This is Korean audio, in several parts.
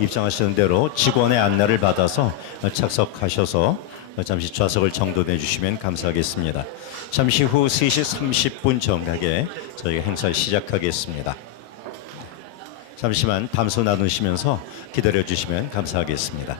입장하시는 대로 직원의 안내를 받아서 착석하셔서 잠시 좌석을 정돈해 주시면 감사하겠습니다. 잠시 후 3시 30분 정각에 저희가 행사를 시작하겠습니다. 잠시만 담소 나누시면서 기다려 주시면 감사하겠습니다.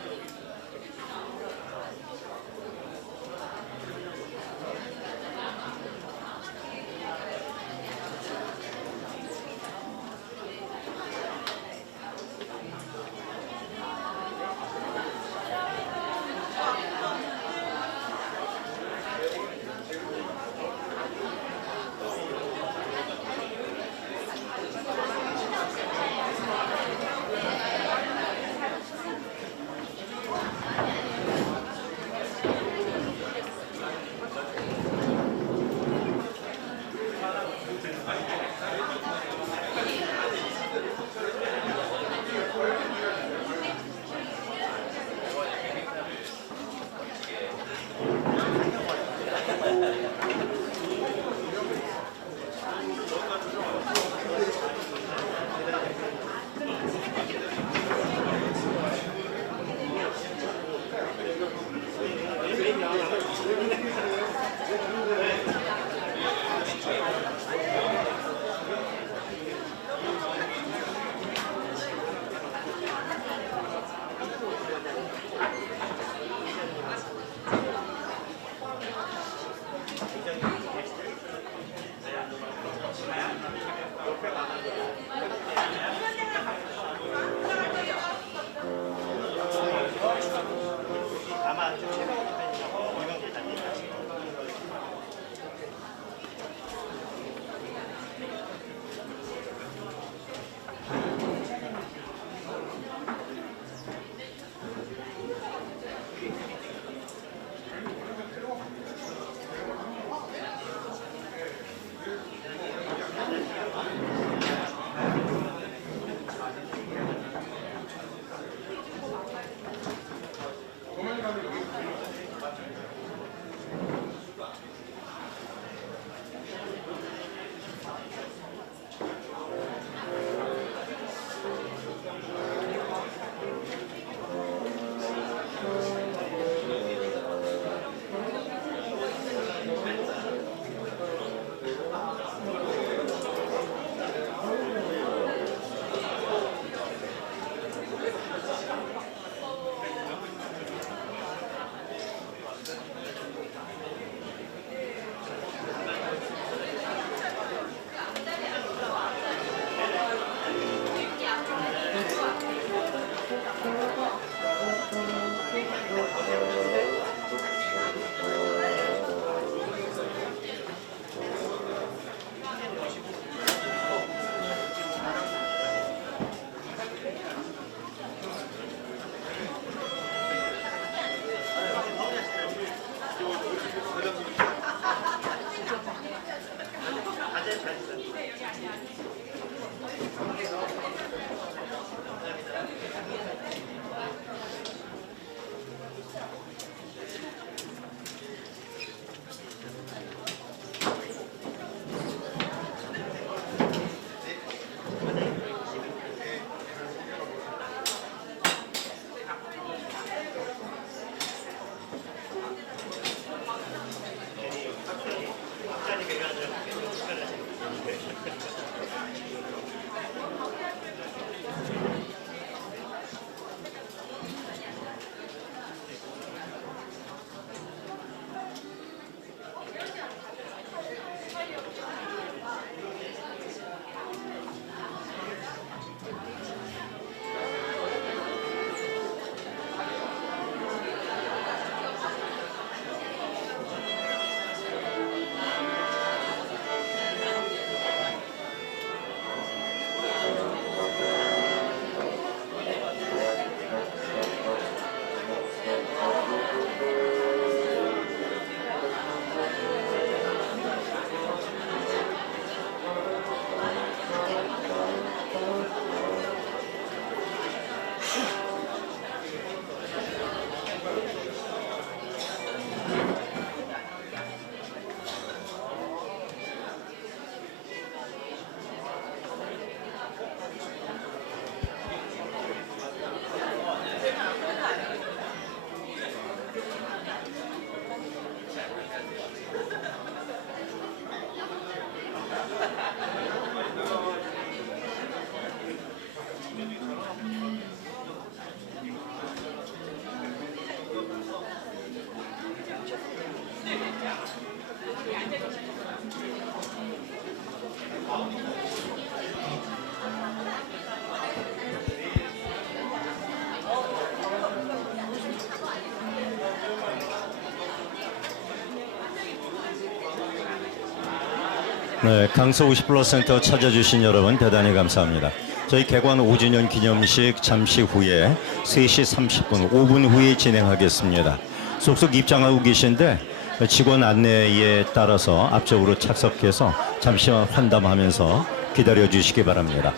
네, 강서 50플러 센터 찾아주신 여러분 대단히 감사합니다. 저희 개관 5주년 기념식 잠시 후에 3시 30분, 5분 후에 진행하겠습니다. 속속 입장하고 계신데 직원 안내에 따라서 앞쪽으로 착석해서 잠시만 환담하면서 기다려 주시기 바랍니다.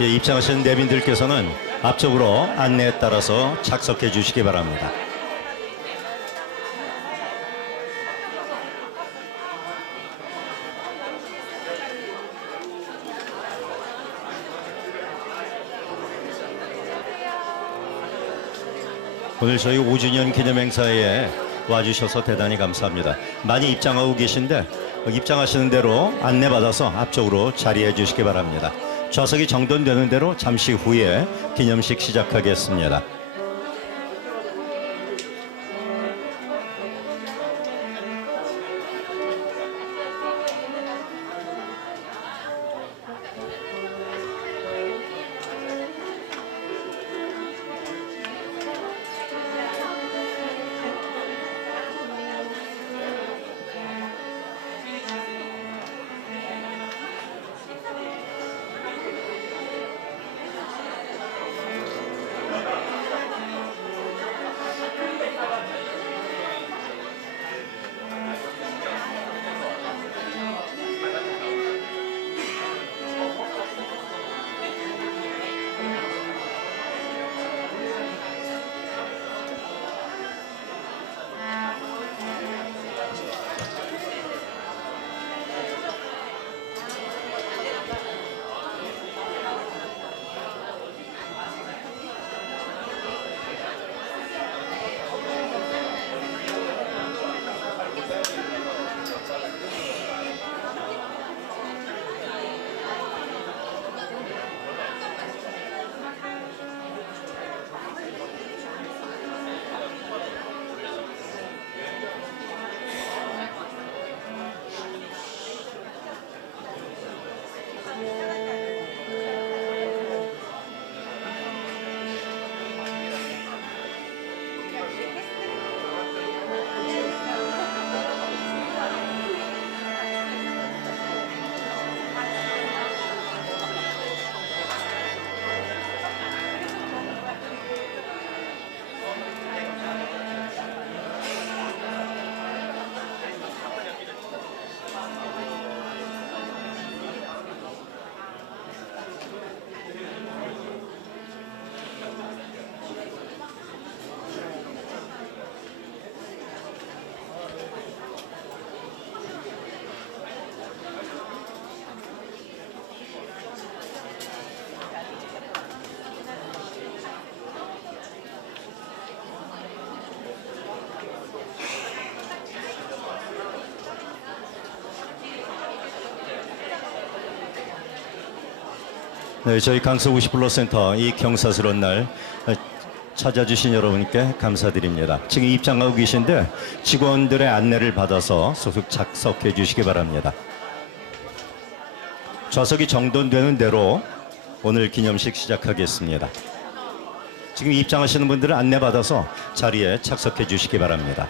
예, 입장하신 내빈들께서는 앞쪽으로 안내에 따라서 착석해 주시기 바랍니다. 오늘 저희 5주년 기념행사에 와주셔서 대단히 감사합니다. 많이 입장하고 계신데 입장하시는 대로 안내받아서 앞쪽으로 자리해 주시기 바랍니다. 좌석이 정돈되는 대로 잠시 후에 기념식 시작하겠습니다. 네, 저희 강서 50플러 센터 이 경사스러운 날 찾아주신 여러분께 감사드립니다. 지금 입장하고 계신데 직원들의 안내를 받아서 소속 착석해 주시기 바랍니다. 좌석이 정돈되는 대로 오늘 기념식 시작하겠습니다. 지금 입장하시는 분들은 안내받아서 자리에 착석해 주시기 바랍니다.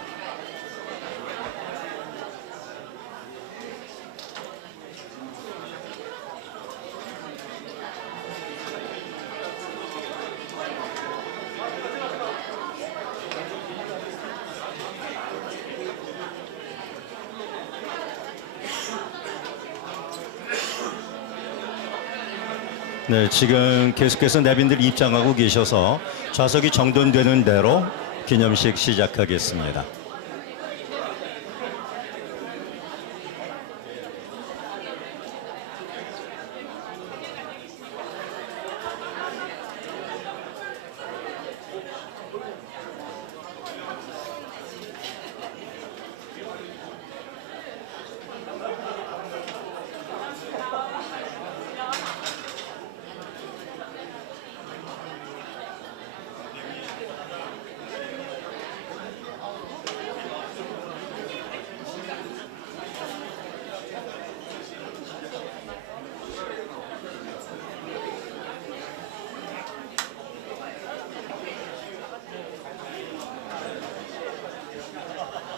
네, 지금 계속해서 내빈들 입장하고 계셔서 좌석이 정돈되는 대로 기념식 시작하겠습니다.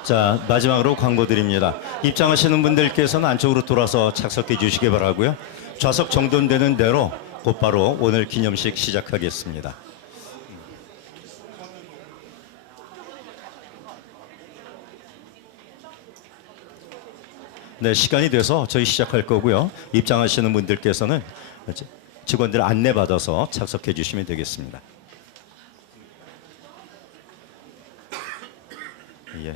자, 마지막으로 광고 드립니다. 입장하시는 분들께서는 안쪽으로 돌아서 착석해 주시기 바라고요. 좌석 정돈되는 대로 곧바로 오늘 기념식 시작하겠습니다. 네, 시간이 돼서 저희 시작할 거고요. 입장하시는 분들께서는 직원들 안내 받아서 착석해 주시면 되겠습니다. 예.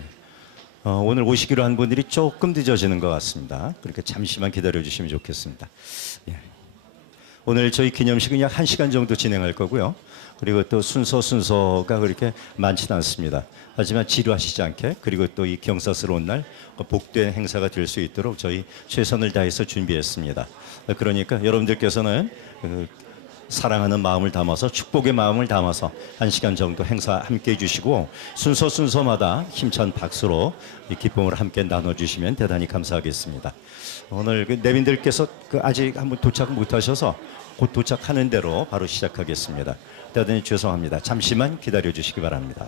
오늘 오시기로 한 분들이 조금 늦어지는 것 같습니다. 그렇게 잠시만 기다려 주시면 좋겠습니다. 예. 오늘 저희 기념식은 약 1시간 정도 진행할 거고요. 그리고 또 순서가 그렇게 많지는 않습니다. 하지만 지루하시지 않게, 그리고 또 이 경사스러운 날 복된 행사가 될 수 있도록 저희 최선을 다해서 준비했습니다. 그러니까 여러분들께서는 사랑하는 마음을 담아서, 축복의 마음을 담아서 1시간 정도 행사 함께 해주시고, 순서마다 힘찬 박수로 이 기쁨을 함께 나눠주시면 대단히 감사하겠습니다. 오늘 내빈들께서 아직 한번 도착 못하셔서 곧 도착하는 대로 바로 시작하겠습니다. 대단히 죄송합니다. 잠시만 기다려 주시기 바랍니다.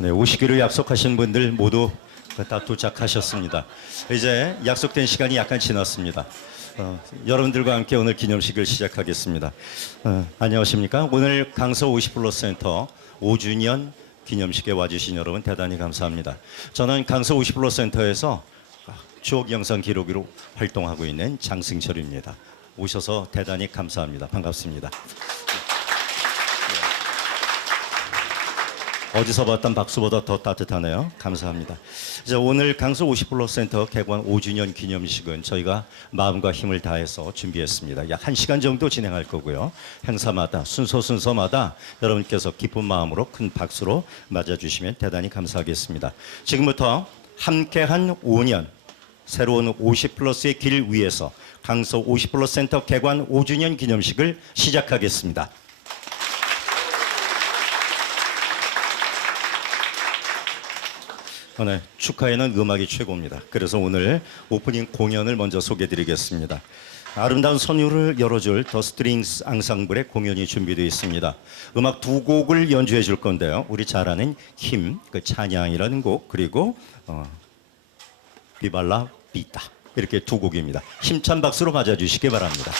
네, 오시기로 약속하신 분들 모두 다 도착하셨습니다. 이제 약속된 시간이 약간 지났습니다. 여러분들과 함께 오늘 기념식을 시작하겠습니다. 안녕하십니까? 오늘 강서 50플러센터 5주년 기념식에 와주신 여러분 대단히 감사합니다. 저는 강서 50플러센터에서 추억 영상 기록으로 활동하고 있는 장승철입니다. 오셔서 대단히 감사합니다. 반갑습니다. 어디서 봤던 박수보다 더 따뜻하네요. 감사합니다. 이제 오늘 강서 50플러센터 개관 5주년 기념식은 저희가 마음과 힘을 다해서 준비했습니다. 약 1시간 정도 진행할 거고요. 행사마다 순서마다 여러분께서 기쁜 마음으로 큰 박수로 맞아주시면 대단히 감사하겠습니다. 지금부터 함께한 5년 새로운 50플러스의 길 위에서 강서 50플러센터 개관 5주년 기념식을 시작하겠습니다. 네, 축하에는 음악이 최고입니다. 그래서 오늘 오프닝 공연을 먼저 소개해드리겠습니다. 아름다운 선율을 열어줄 더 스트링스 앙상블의 공연이 준비되어 있습니다. 음악 2곡을 연주해 줄 건데요. 우리 잘 아는 힘, 그 찬양이라는 곡, 그리고 비발라 비타, 이렇게 2곡입니다. 힘찬 박수로 맞아주시기 바랍니다.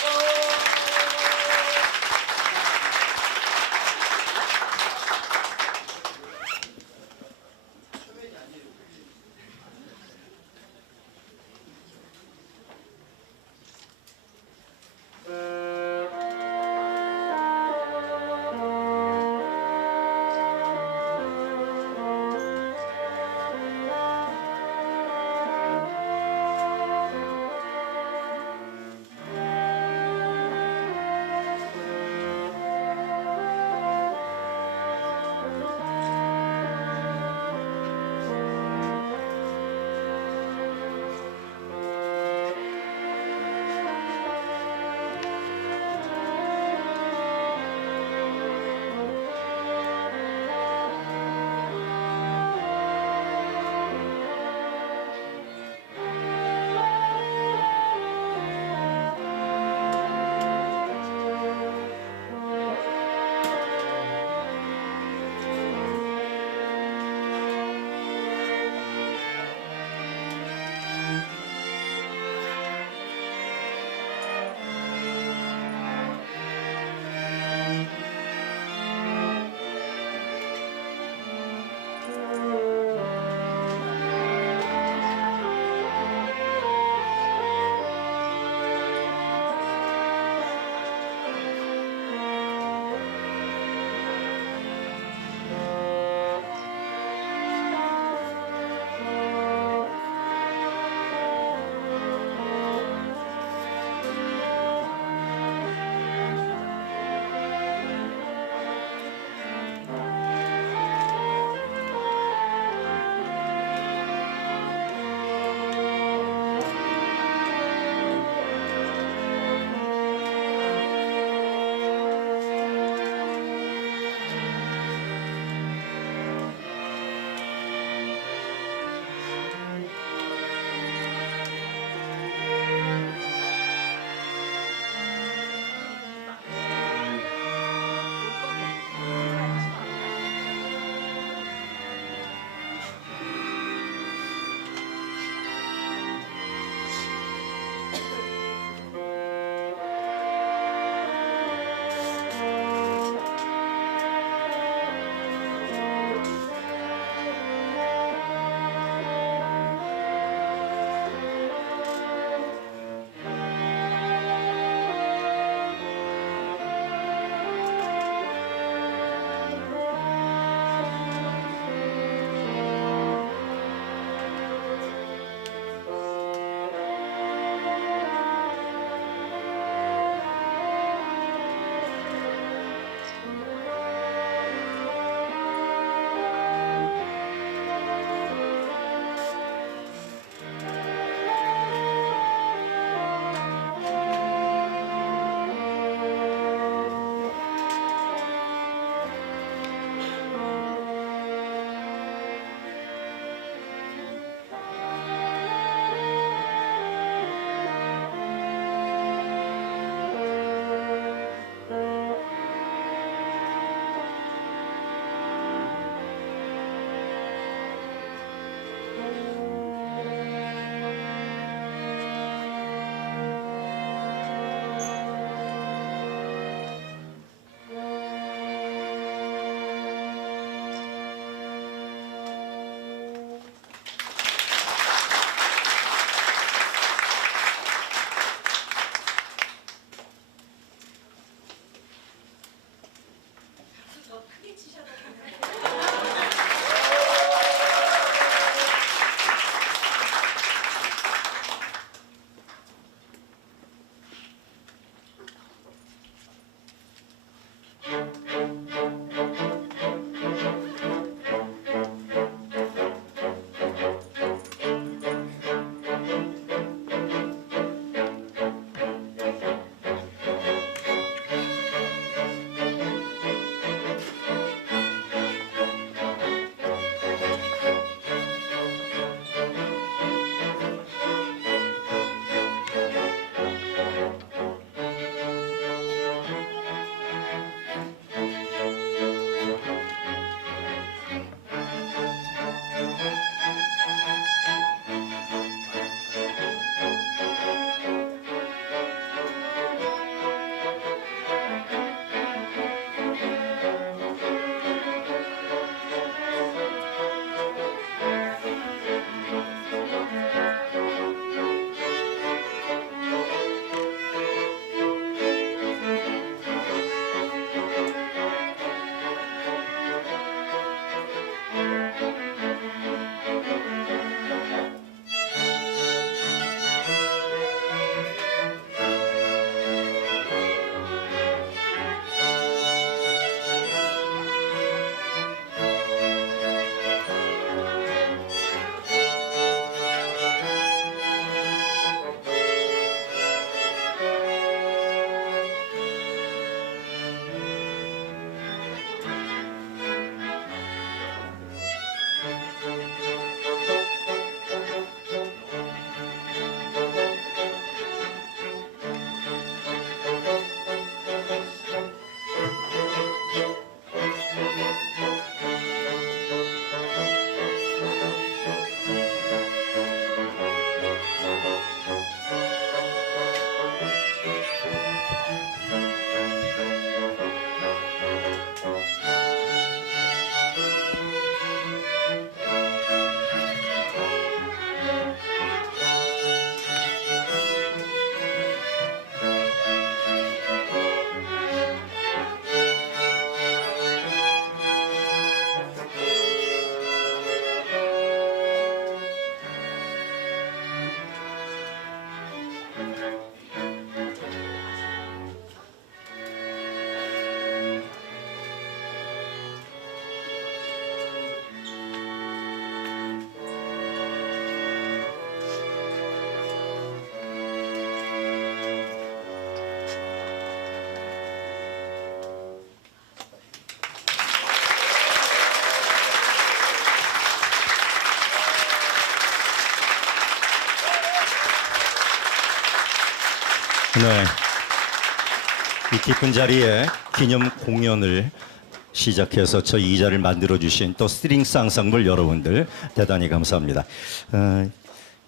네, 이 깊은 자리에 기념 공연을 시작해서 저희 이 자리를 만들어주신 또 스트링스 앙상블 여러분들 대단히 감사합니다.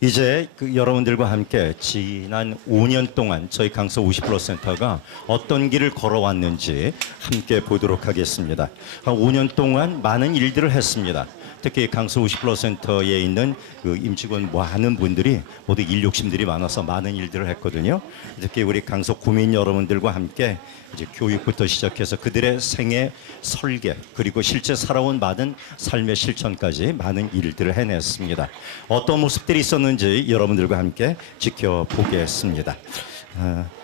이제 여러분들과 함께 지난 5년 동안 저희 강서 50% 센터가 어떤 길을 걸어왔는지 함께 보도록 하겠습니다. 5년 동안 많은 일들을 했습니다. 특히 강서 50% 센터에 있는 임직원 많은 분들이 모두 일 욕심들이 많아서 많은 일들을 했거든요. 특히 우리 강서 구민 여러분들과 함께 이제 교육부터 시작해서 그들의 생애 설계 그리고 실제 살아온 많은 삶의 실천까지 많은 일들을 해냈습니다. 어떤 모습들이 있었는지 여러분들과 함께 지켜보겠습니다.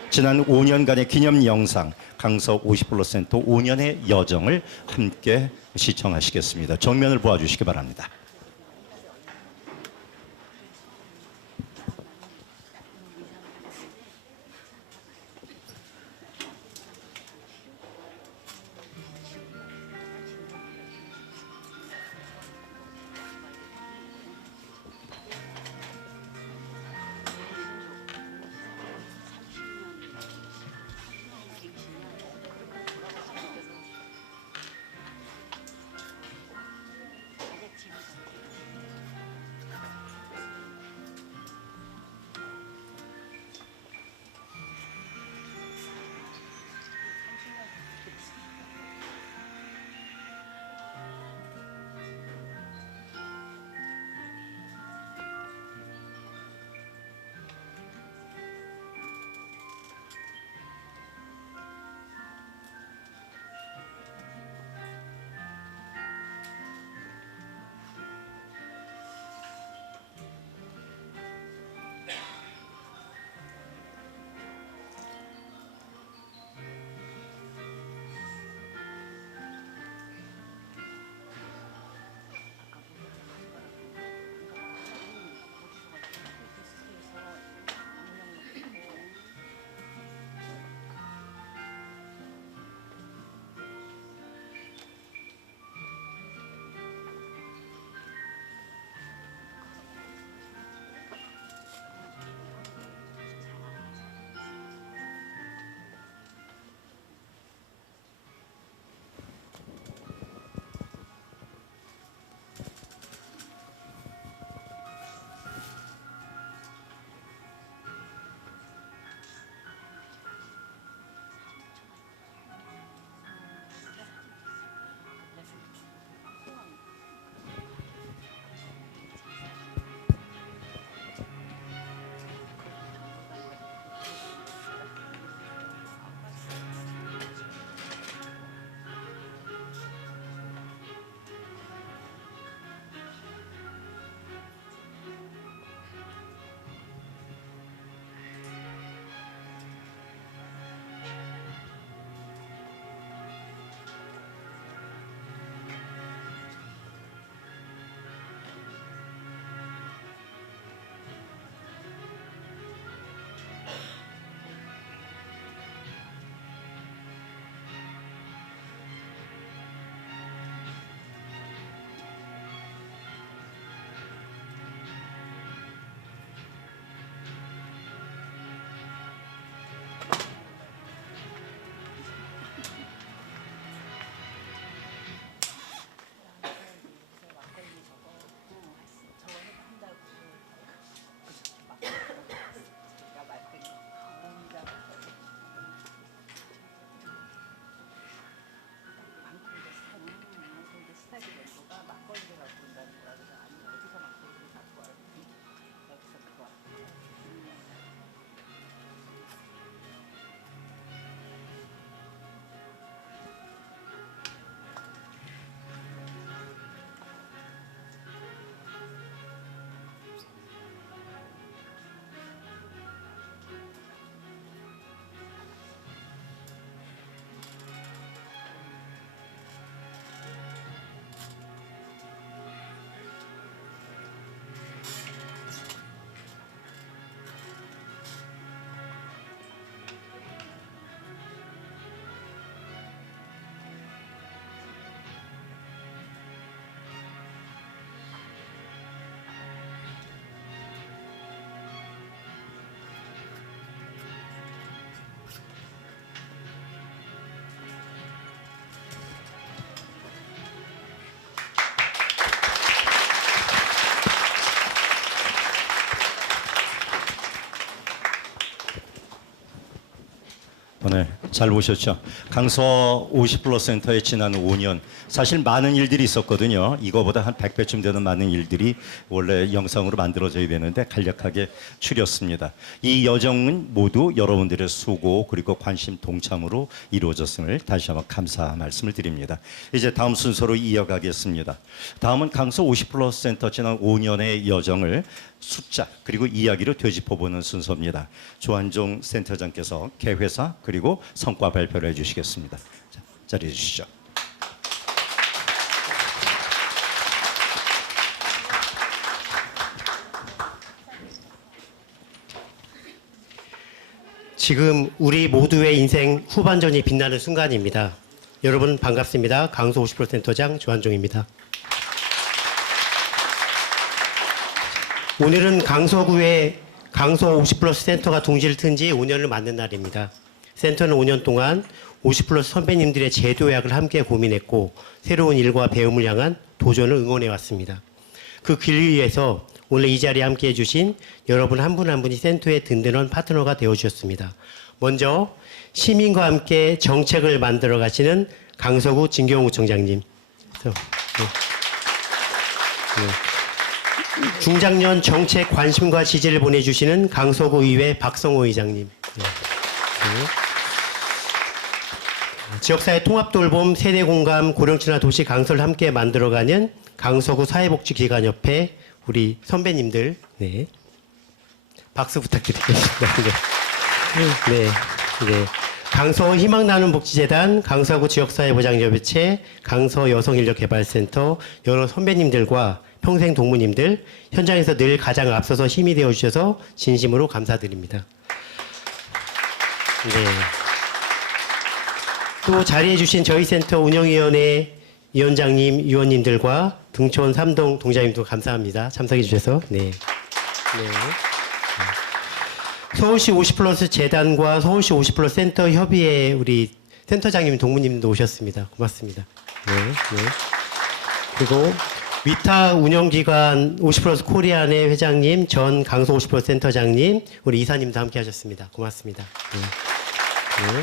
지난 5년간의 기념 영상 강서 50% 센터 5년의 여정을 함께 시청하시겠습니다. 정면을 보아주시기 바랍니다. 네, 잘 보셨죠? 강서 50플러스 센터의 지난 5년 사실 많은 일들이 있었거든요. 이거보다 한 100배쯤 되는 많은 일들이 원래 영상으로 만들어져야 되는데 간략하게 추렸습니다. 이 여정은 모두 여러분들의 수고 그리고 관심 동참으로 이루어졌음을 다시 한번 감사 말씀을 드립니다. 이제 다음 순서로 이어가겠습니다. 다음은 강서 50플러스 센터 지난 5년의 여정을 숫자 그리고 이야기로 되짚어보는 순서입니다. 조한종 센터장께서 개회사 그리고 성과 발표를 해주시겠습니다. 자, 자리해 주시죠. 지금 우리 모두의 인생 후반전이 빛나는 순간입니다. 여러분 반갑습니다. 강서 50% 센터장 조한종입니다. 오늘은 강서구에 강서 50플러스 센터가 둥지를 튼 지 5년을 맞는 날입니다. 센터는 5년 동안 50플러스 선배님들의 재도약을 함께 고민했고 새로운 일과 배움을 향한 도전을 응원해 왔습니다. 그 길 위에서 오늘 이 자리에 함께해 주신 여러분 한 분 한 분이 센터의 든든한 파트너가 되어주셨습니다. 먼저 시민과 함께 정책을 만들어 가시는 강서구 진경구청장님, 중장년 정책 관심과 지지를 보내주시는 강서구 의회 박성호 의장님, 지역사회 통합 돌봄 세대 공감 고령층화 도시 강서를 함께 만들어가는 강서구 사회복지기관협회 우리 선배님들, 네. 박수 부탁드리겠습니다. 네. 네. 강서 희망나눔복지재단, 강서구 지역사회보장협의체, 강서 여성인력개발센터 여러 선배님들과 평생 동무님들 현장에서 늘 가장 앞서서 힘이 되어 주셔서 진심으로 감사드립니다. 네. 또 자리해 주신 저희 센터 운영위원회 위원장님, 위원님들과 등촌 3동 동장님도 감사합니다. 참석해 주셔서. 네. 네. 서울시 50플러스 재단과 서울시 50플러스 센터 협의회 우리 센터장님, 동무님도 오셨습니다. 고맙습니다. 네. 네. 그리고 위타 운영기관 50플러스 코리안의 회장님, 전 강서 50플러스 센터장님, 우리 이사님도 함께 하셨습니다. 고맙습니다. 네. 네.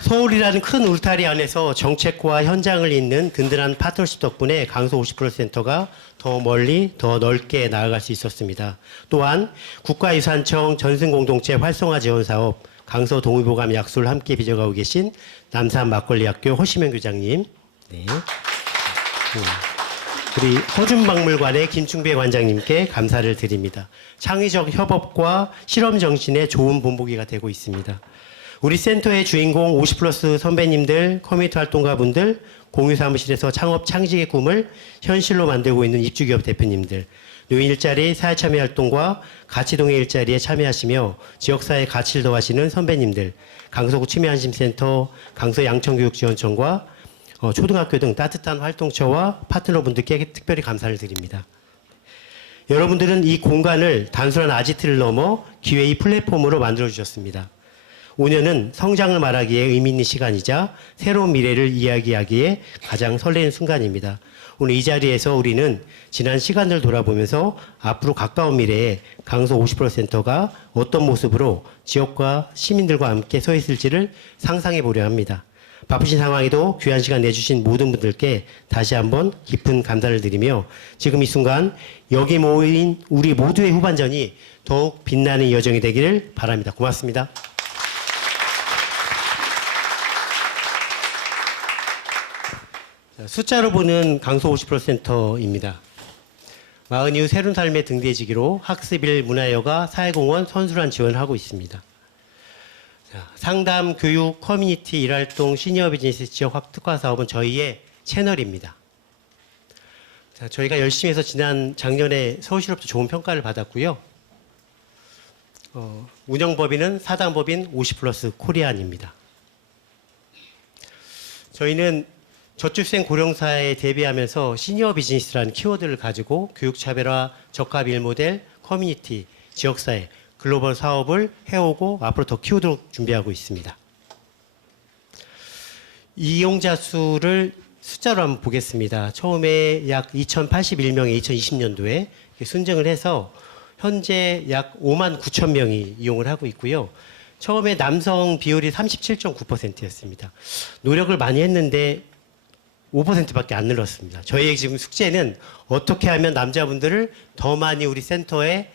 서울이라는 큰 울타리 안에서 정책과 현장을 잇는 든든한 파트너십 덕분에 강서 50플러스 센터가 더 멀리 더 넓게 나아갈 수 있었습니다. 또한 국가유산청 전승공동체 활성화 지원사업 강서 동의보감 약수를 함께 빚어가고 계신 남산 막걸리학교 허시명 교장님, 네. 우리 허준박물관의 김충배 관장님께 감사를 드립니다. 창의적 협업과 실험 정신의 좋은 본보기가 되고 있습니다. 우리 센터의 주인공 50플러스 선배님들, 커뮤니티 활동가분들, 공유사무실에서 창업 창직의 꿈을 현실로 만들고 있는 입주기업 대표님들, 노인 일자리 사회참여 활동과 가치동의 일자리에 참여하시며 지역사회 가치를 더하시는 선배님들, 강서구 치매안심센터, 강서 양천교육지원청과 초등학교 등 따뜻한 활동처와 파트너분들께 특별히 감사를 드립니다. 여러분들은 이 공간을 단순한 아지트를 넘어 기회의 플랫폼으로 만들어주셨습니다. 5년은 성장을 말하기에 의미 있는 시간이자 새로운 미래를 이야기하기에 가장 설레는 순간입니다. 오늘 이 자리에서 우리는 지난 시간을 돌아보면서 앞으로 가까운 미래에 강서 50% 센터가 어떤 모습으로 지역과 시민들과 함께 서 있을지를 상상해 보려 합니다. 바쁘신 상황에도 귀한 시간 내주신 모든 분들께 다시 한번 깊은 감사를 드리며 지금 이 순간 여기 모인 우리 모두의 후반전이 더욱 빛나는 여정이 되기를 바랍니다. 고맙습니다. 숫자로 보는 강서 50% 센터입니다. 마흔 이후 새로운 삶의 등대지기로 학습일 문화여가 사회공헌 선순환 지원을 하고 있습니다. 상담, 교육, 커뮤니티, 일활동, 시니어 비즈니스 지역 특화 사업은 저희의 채널입니다. 저희가 열심히 해서 작년에 서울시로부터 좋은 평가를 받았고요. 운영법인은 사단법인 50플러스 코리안입니다. 저희는 저출생 고령사회에 대비하면서 시니어 비즈니스라는 키워드를 가지고 교육차별화, 적합 일모델, 커뮤니티, 지역사회, 글로벌 사업을 해오고 앞으로 더 키우도록 준비하고 있습니다. 이용자 수를 숫자로 한번 보겠습니다. 처음에 약 2,081명이 2020년도에 순증을 해서 현재 약 5만 9천 명이 이용을 하고 있고요. 처음에 남성 비율이 37.9%였습니다. 노력을 많이 했는데 5%밖에 안 늘었습니다. 저희의 지금 숙제는 어떻게 하면 남자분들을 더 많이 우리 센터에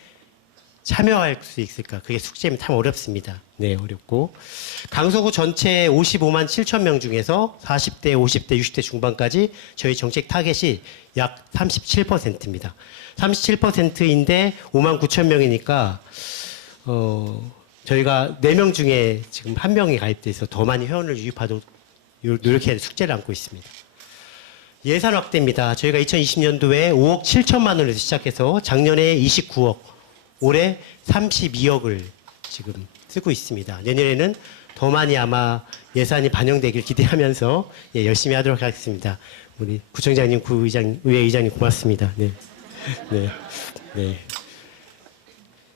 참여할 수 있을까? 그게 숙제면 참 어렵습니다. 네, 어렵고. 강서구 전체 55만 7천 명 중에서 40대, 50대, 60대 중반까지 저희 정책 타겟이 약 37%입니다. 37%인데 5만 9천 명이니까 저희가 4명 중에 지금 1명이 가입돼 있어 더 많이 회원을 유입하도록 노력해야 될 숙제를 안고 있습니다. 예산 확대입니다. 저희가 2020년도에 5억 7천만 원에서 시작해서 작년에 29억, 올해 32억을 지금 쓰고 있습니다. 내년에는 더 많이 아마 예산이 반영되길 기대하면서 열심히 하도록 하겠습니다. 우리 구청장님, 의회의장님 고맙습니다. 네. 네. 네.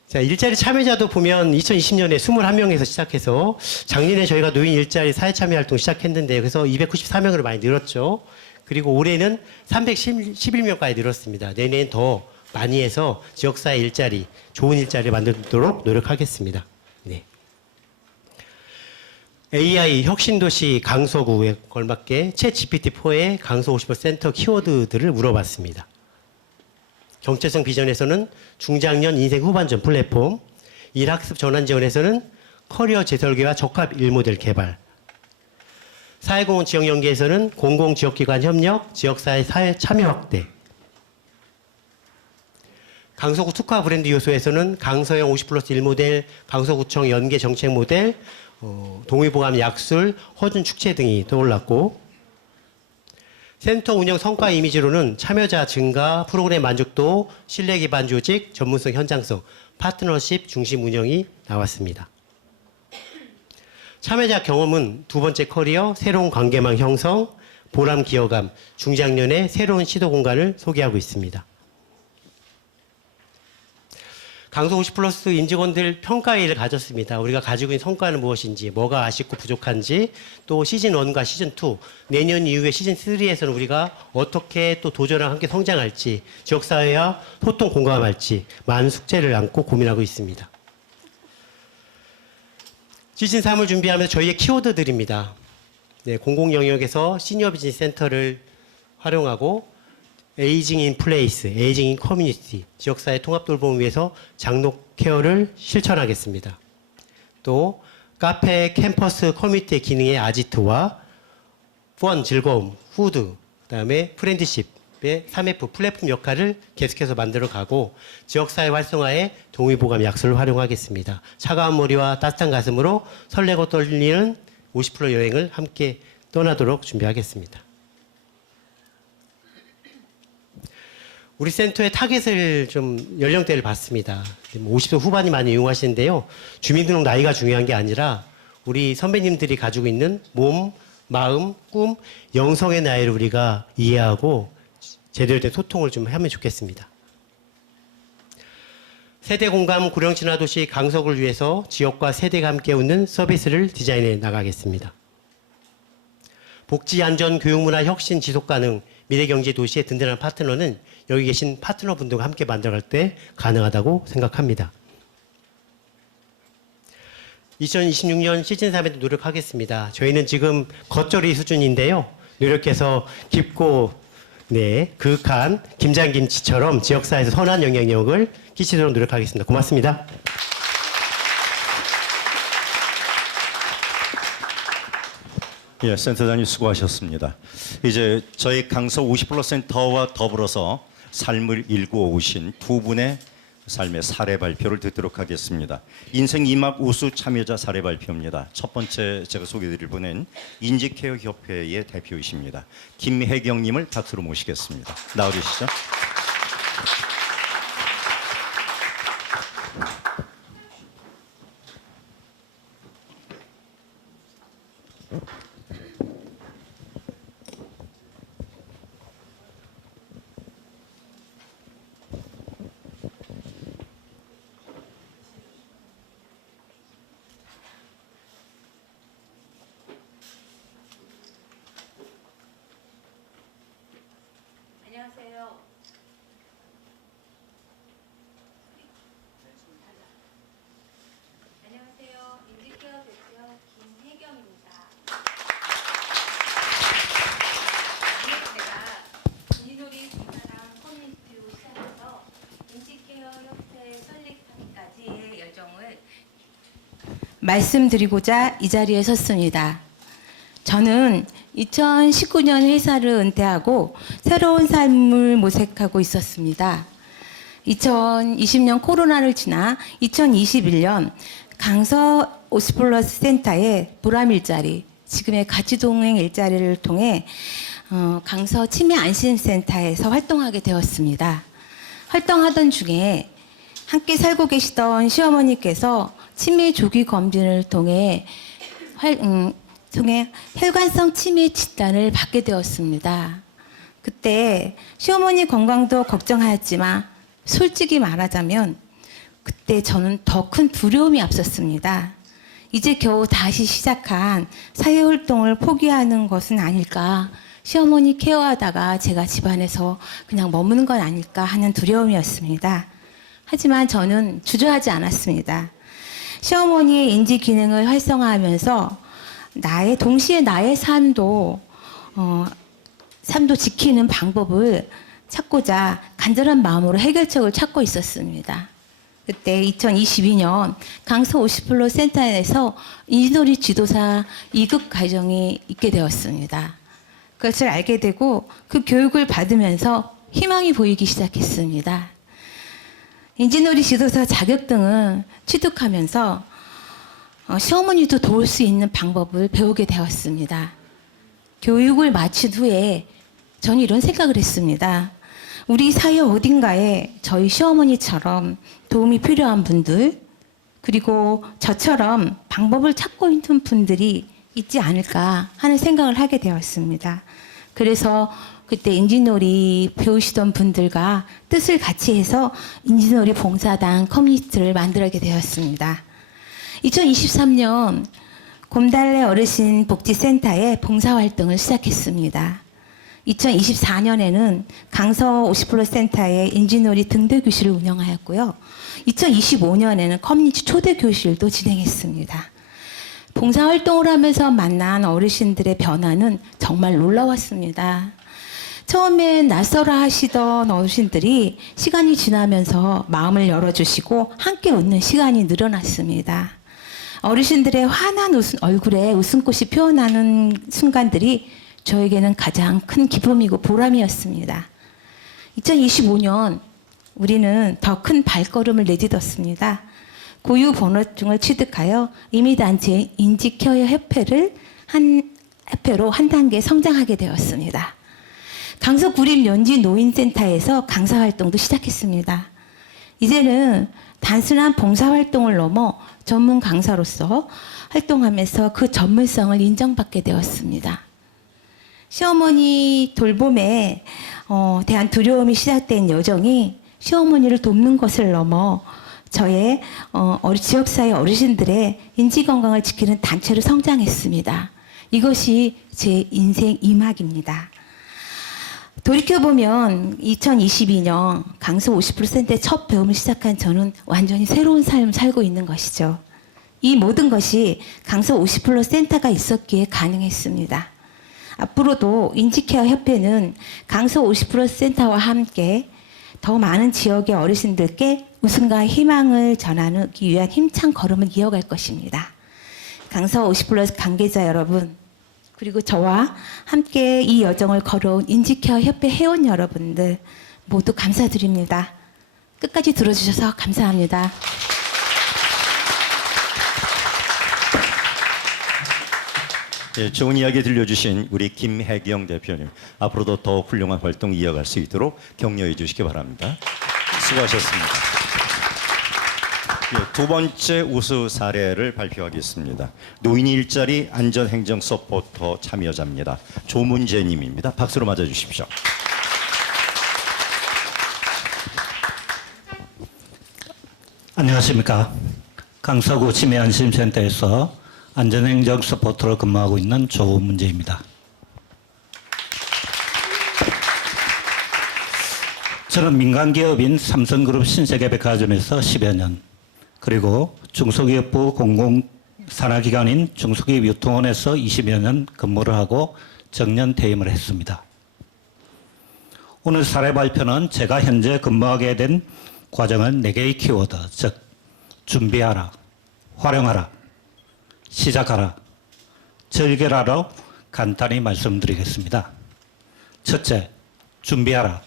자, 일자리 참여자도 보면 2020년에 21명에서 시작해서 작년에 저희가 노인 일자리 사회 참여 활동 시작했는데 그래서 294명으로 많이 늘었죠. 그리고 올해는 311명까지 늘었습니다. 내년엔 더 많이 해서 지역사회 일자리, 좋은 일자리를 만들도록 노력하겠습니다. 네. AI 혁신도시 강서구에 걸맞게 챗 GPT-4의 강서 50% 센터 키워드들을 물어봤습니다. 경제성 비전에서는 중장년 인생 후반전 플랫폼, 일학습 전환 지원에서는 커리어 재설계와 적합 일모델 개발, 사회공헌 지역 연계에서는 공공지역기관 협력, 지역사회 사회 참여 확대, 강서구 특화 브랜드 요소에서는 강서형 50+1 모델, 강서구청 연계 정책 모델, 동의보감 약술, 허준 축제 등이 떠올랐고, 센터 운영 성과 이미지로는 참여자 증가, 프로그램 만족도, 신뢰 기반 조직, 전문성 현장성, 파트너십 중심 운영이 나왔습니다. 참여자 경험은 두 번째 커리어, 새로운 관계망 형성, 보람 기여감, 중장년의 새로운 시도 공간을 소개하고 있습니다. 강서 50+ 임직원들 평가회를 가졌습니다. 우리가 가지고 있는 성과는 무엇인지, 뭐가 아쉽고 부족한지, 또 시즌 1과 시즌 2, 내년 이후에 시즌 3에서는 우리가 어떻게 또 도전과 함께 성장할지, 지역사회와 소통 공감할지 많은 숙제를 안고 고민하고 있습니다. 시즌 3을 준비하면서 저희의 키워드들입니다. 네, 공공 영역에서 시니어 비즈니스 센터를 활용하고 에이징 인 플레이스, 에이징 인 커뮤니티, 지역사회 통합 돌봄을 위해서 장로 케어를 실천하겠습니다. 또 카페, 캠퍼스, 커뮤니티의 기능의 아지트와 펀, 즐거움, 푸드, 그다음에 프렌드십의 3F 플랫폼 역할을 계속해서 만들어가고 지역사회 활성화에 동의보감 약속을 활용하겠습니다. 차가운 머리와 따뜻한 가슴으로 설레고 떨리는 50% 여행을 함께 떠나도록 준비하겠습니다. 우리 센터의 타겟을 좀 연령대를 봤습니다. 50대 후반이 많이 이용하시는데요. 주민등록 나이가 중요한 게 아니라 우리 선배님들이 가지고 있는 몸, 마음, 꿈, 영성의 나이를 우리가 이해하고 제대로 된 소통을 좀 하면 좋겠습니다. 세대 공감 고령 친화 도시 강서구를 위해서 지역과 세대가 함께 웃는 서비스를 디자인해 나가겠습니다. 복지, 안전, 교육, 문화, 혁신, 지속 가능, 미래경제 도시의 든든한 파트너는 여기 계신 파트너분들과 함께 만들어갈 때 가능하다고 생각합니다. 2026년 시즌 3에도 노력하겠습니다. 저희는 지금 겉절이 수준인데요. 노력해서 깊고 그윽한 김장김치처럼 지역사회에서 선한 영향력을 끼치도록 노력하겠습니다. 고맙습니다. 예, 센터장님 수고하셨습니다. 이제 저희 강서 50+ 센터와 더불어서 삶을 일구어오신 두 분의 삶의 사례 발표를 듣도록 하겠습니다. 인생 2막 우수 참여자 사례 발표입니다. 첫 번째 제가 소개드릴 분은 인지케어 협회의 대표이십니다. 김혜경님을 파트로 모시겠습니다. 나와주시죠. 안녕하세요. 안녕하세요. 인지케어 말씀드리고자 이 자리에 섰습니다. 저는 2019년 회사를 은퇴하고 새로운 삶을 모색하고 있었습니다. 2020년 코로나를 지나 2021년 강서 50플러스 센터의 보람 일자리, 지금의 가치동행 일자리를 통해 강서 치매 안심센터에서 활동하게 되었습니다. 활동하던 중에 함께 살고 계시던 시어머니께서 치매 조기 검진을 통해 혈관성 치매 진단을 받게 되었습니다. 그때 시어머니 건강도 걱정하였지만 솔직히 말하자면 그때 저는 더 큰 두려움이 앞섰습니다. 이제 겨우 다시 시작한 사회활동을 포기하는 것은 아닐까, 시어머니 케어하다가 제가 집안에서 그냥 머무는 건 아닐까 하는 두려움이었습니다. 하지만 저는 주저하지 않았습니다. 시어머니의 인지 기능을 활성화하면서 동시에 나의 삶도 지키는 방법을 찾고자 간절한 마음으로 해결책을 찾고 있었습니다. 그때 2022년 강서 50플러 센터에서 인지놀이 지도사 2급 과정이 있게 되었습니다. 그것을 알게 되고 그 교육을 받으면서 희망이 보이기 시작했습니다. 인지놀이 지도사 자격증을 취득하면서 시어머니도 도울 수 있는 방법을 배우게 되었습니다. 교육을 마친 후에 저는 이런 생각을 했습니다. 우리 사회 어딘가에 저희 시어머니처럼 도움이 필요한 분들, 그리고 저처럼 방법을 찾고 있는 분들이 있지 않을까 하는 생각을 하게 되었습니다. 그래서 그때 인지놀이 배우시던 분들과 뜻을 같이 해서 인지놀이 봉사단 커뮤니티를 만들게 되었습니다. 2023년 곰달래 어르신 복지센터에 봉사활동을 시작했습니다. 2024년에는 강서 50플러 센터에 인지놀이 등대교실을 운영하였고요. 2025년에는 커뮤니티 초대교실도 진행했습니다. 봉사활동을 하면서 만난 어르신들의 변화는 정말 놀라웠습니다. 처음엔 낯설어 하시던 어르신들이 시간이 지나면서 마음을 열어주시고 함께 웃는 시간이 늘어났습니다. 어르신들의 환한 얼굴에 웃음꽃이 피어나는 순간들이 저에게는 가장 큰 기쁨이고 보람이었습니다. 2025년 우리는 더 큰 발걸음을 내딛었습니다. 고유번호증을 취득하여 이미단체 인지케어 협회로 한 단계 성장하게 되었습니다. 강서 구립 연지 노인센터에서 강사활동도 시작했습니다. 이제는 단순한 봉사활동을 넘어 전문 강사로서 활동하면서 그 전문성을 인정받게 되었습니다. 시어머니 돌봄에 대한 두려움이 시작된 여정이 시어머니를 돕는 것을 넘어 저의 지역사회 어르신들의 인지건강을 지키는 단체로 성장했습니다. 이것이 제 인생 2막입니다. 돌이켜보면 2022년 강서 50%의 첫 배움을 시작한 저는 완전히 새로운 삶을 살고 있는 것이죠. 이 모든 것이 강서 50플러 센터가 있었기에 가능했습니다. 앞으로도 인지케어 협회는 강서 50플러 센터와 함께 더 많은 지역의 어르신들께 웃음과 희망을 전하기 위한 힘찬 걸음을 이어갈 것입니다. 강서 50플러스 관계자 여러분, 그리고 저와 함께 이 여정을 걸어온 인지케어 협회 회원 여러분들 모두 감사드립니다. 끝까지 들어주셔서 감사합니다. 예, 좋은 이야기 들려주신 우리 김혜경 대표님, 앞으로도 더 훌륭한 활동 이어갈 수 있도록 격려해 주시기 바랍니다. 수고하셨습니다. 예, 두 번째 우수 사례를 발표하겠습니다. 노인 일자리 안전행정 서포터 참여자입니다. 조문재님입니다. 박수로 맞아주십시오. 안녕하십니까. 강서구 치매안심센터에서 안전행정 서포터로 근무하고 있는 조문재입니다. 저는 민간기업인 삼성그룹 신세계백화점에서 10여 년, 그리고 중소기업부 공공산하기관인 중소기업유통원에서 20여 년 근무를 하고 정년 퇴임을 했습니다. 오늘 사례 발표는 제가 현재 근무하게 된 과정은 4개의 키워드, 즉 준비하라, 활용하라, 시작하라, 절개라로 간단히 말씀드리겠습니다. 첫째, 준비하라.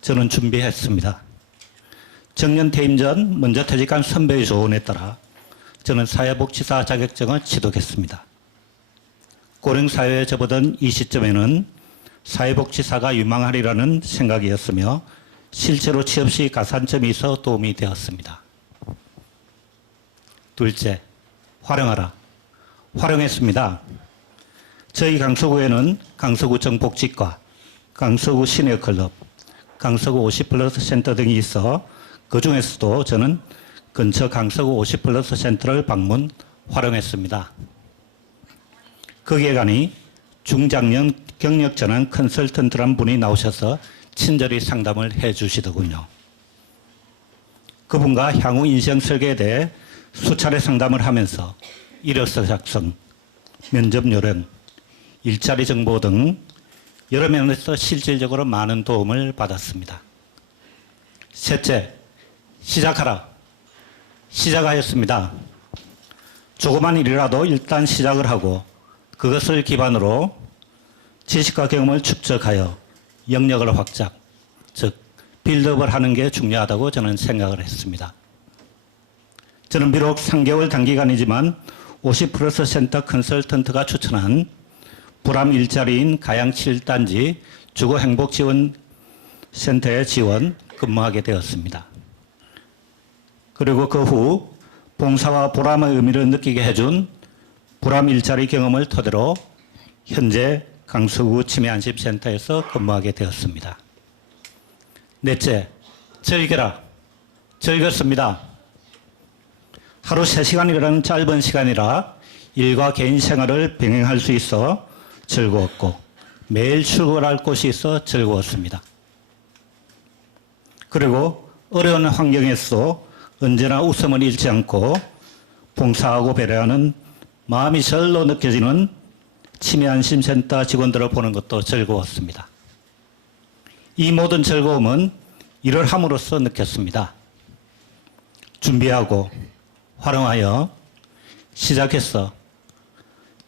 저는 준비했습니다. 정년 퇴임 전 먼저 퇴직한 선배의 조언에 따라 저는 사회복지사 자격증을 취득했습니다. 고령사회에 접어든 이 시점에는 사회복지사가 유망하리라는 생각이었으며 실제로 취업 시 가산점이 있어 도움이 되었습니다. 둘째, 활용하라. 활용했습니다. 저희 강서구에는 강서구 정복지과, 강서구 시니어클럽, 강서구 50플러스 센터 등이 있어 그 중에서도 저는 근처 강서구 50플러스 센터를 방문 활용했습니다. 거기에 가니 중장년 경력전환 컨설턴트란 분이 나오셔서 친절히 상담을 해 주시더군요. 그분과 향후 인생 설계에 대해 수차례 상담을 하면서 이력서 작성, 면접 요령, 일자리 정보 등 여러 면에서 실질적으로 많은 도움을 받았습니다. 셋째, 시작하라. 시작하였습니다. 조그만 일이라도 일단 시작을 하고 그것을 기반으로 지식과 경험을 축적하여 영역을 확장, 즉 빌드업을 하는 게 중요하다고 저는 생각을 했습니다. 저는 비록 3개월 단기간이지만 50플러스 센터 컨설턴트가 추천한 불암 일자리인 가양 7단지 주거행복지원센터에 근무하게 되었습니다. 그리고 그 후 봉사와 보람의 의미를 느끼게 해준 불암 일자리 경험을 토대로 현재 강서구 치매안심센터에서 근무하게 되었습니다. 넷째, 즐겨라. 즐겼습니다. 하루 3시간이라는 짧은 시간이라 일과 개인 생활을 병행할 수 있어 즐거웠고 매일 출근할 곳이 있어 즐거웠습니다. 그리고 어려운 환경에서도 언제나 웃음을 잃지 않고 봉사하고 배려하는 마음이 절로 느껴지는 치매안심센터 직원들을 보는 것도 즐거웠습니다. 이 모든 즐거움은 일을 함으로써 느꼈습니다. 준비하고 활용하여 시작해서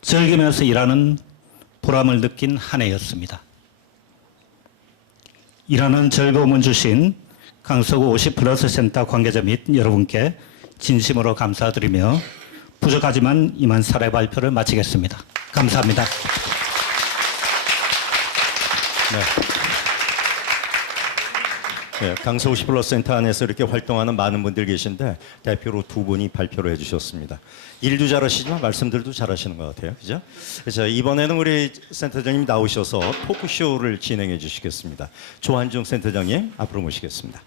즐기면서 일하는 보람을 느낀 한 해였습니다. 일하는 즐거움을 주신 강서구 50플러스 센터 관계자 및 여러분께 진심으로 감사드리며 부족하지만 이만 사례 발표를 마치겠습니다. 감사합니다. 네, 강서 50플러스 센터 안에서 이렇게 활동하는 많은 분들 계신데 대표로 두 분이 발표를 해주셨습니다. 일도 잘하시지만 말씀들도 잘하시는 것 같아요, 그죠? 자, 이번에는 우리 센터장님 나오셔서 토크쇼를 진행해 주시겠습니다. 조한중 센터장님 앞으로 모시겠습니다.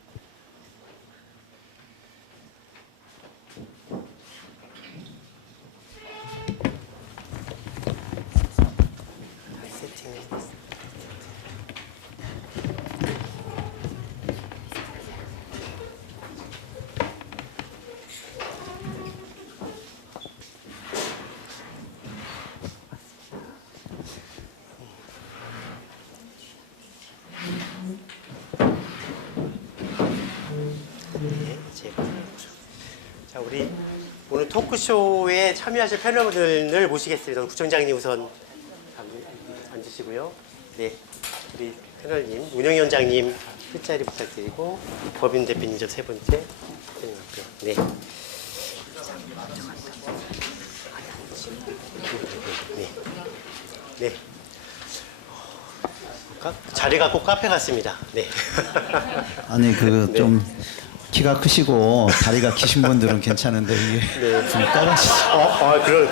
자, 우리 오늘 토크쇼에 참여하실 패널분을 모시겠습니다. 구청장님 우선 앉으시고요. 네, 우리 패널님, 운영위원장님 끝자리 부탁드리고 법인 대표님 저 세 번째 네. 네. 자리가 꼭 카페 같습니다. 네. 아니 그 좀 키가 크시고 다리가 기신 분들은 괜찮은데 이게 좀 떨어지죠.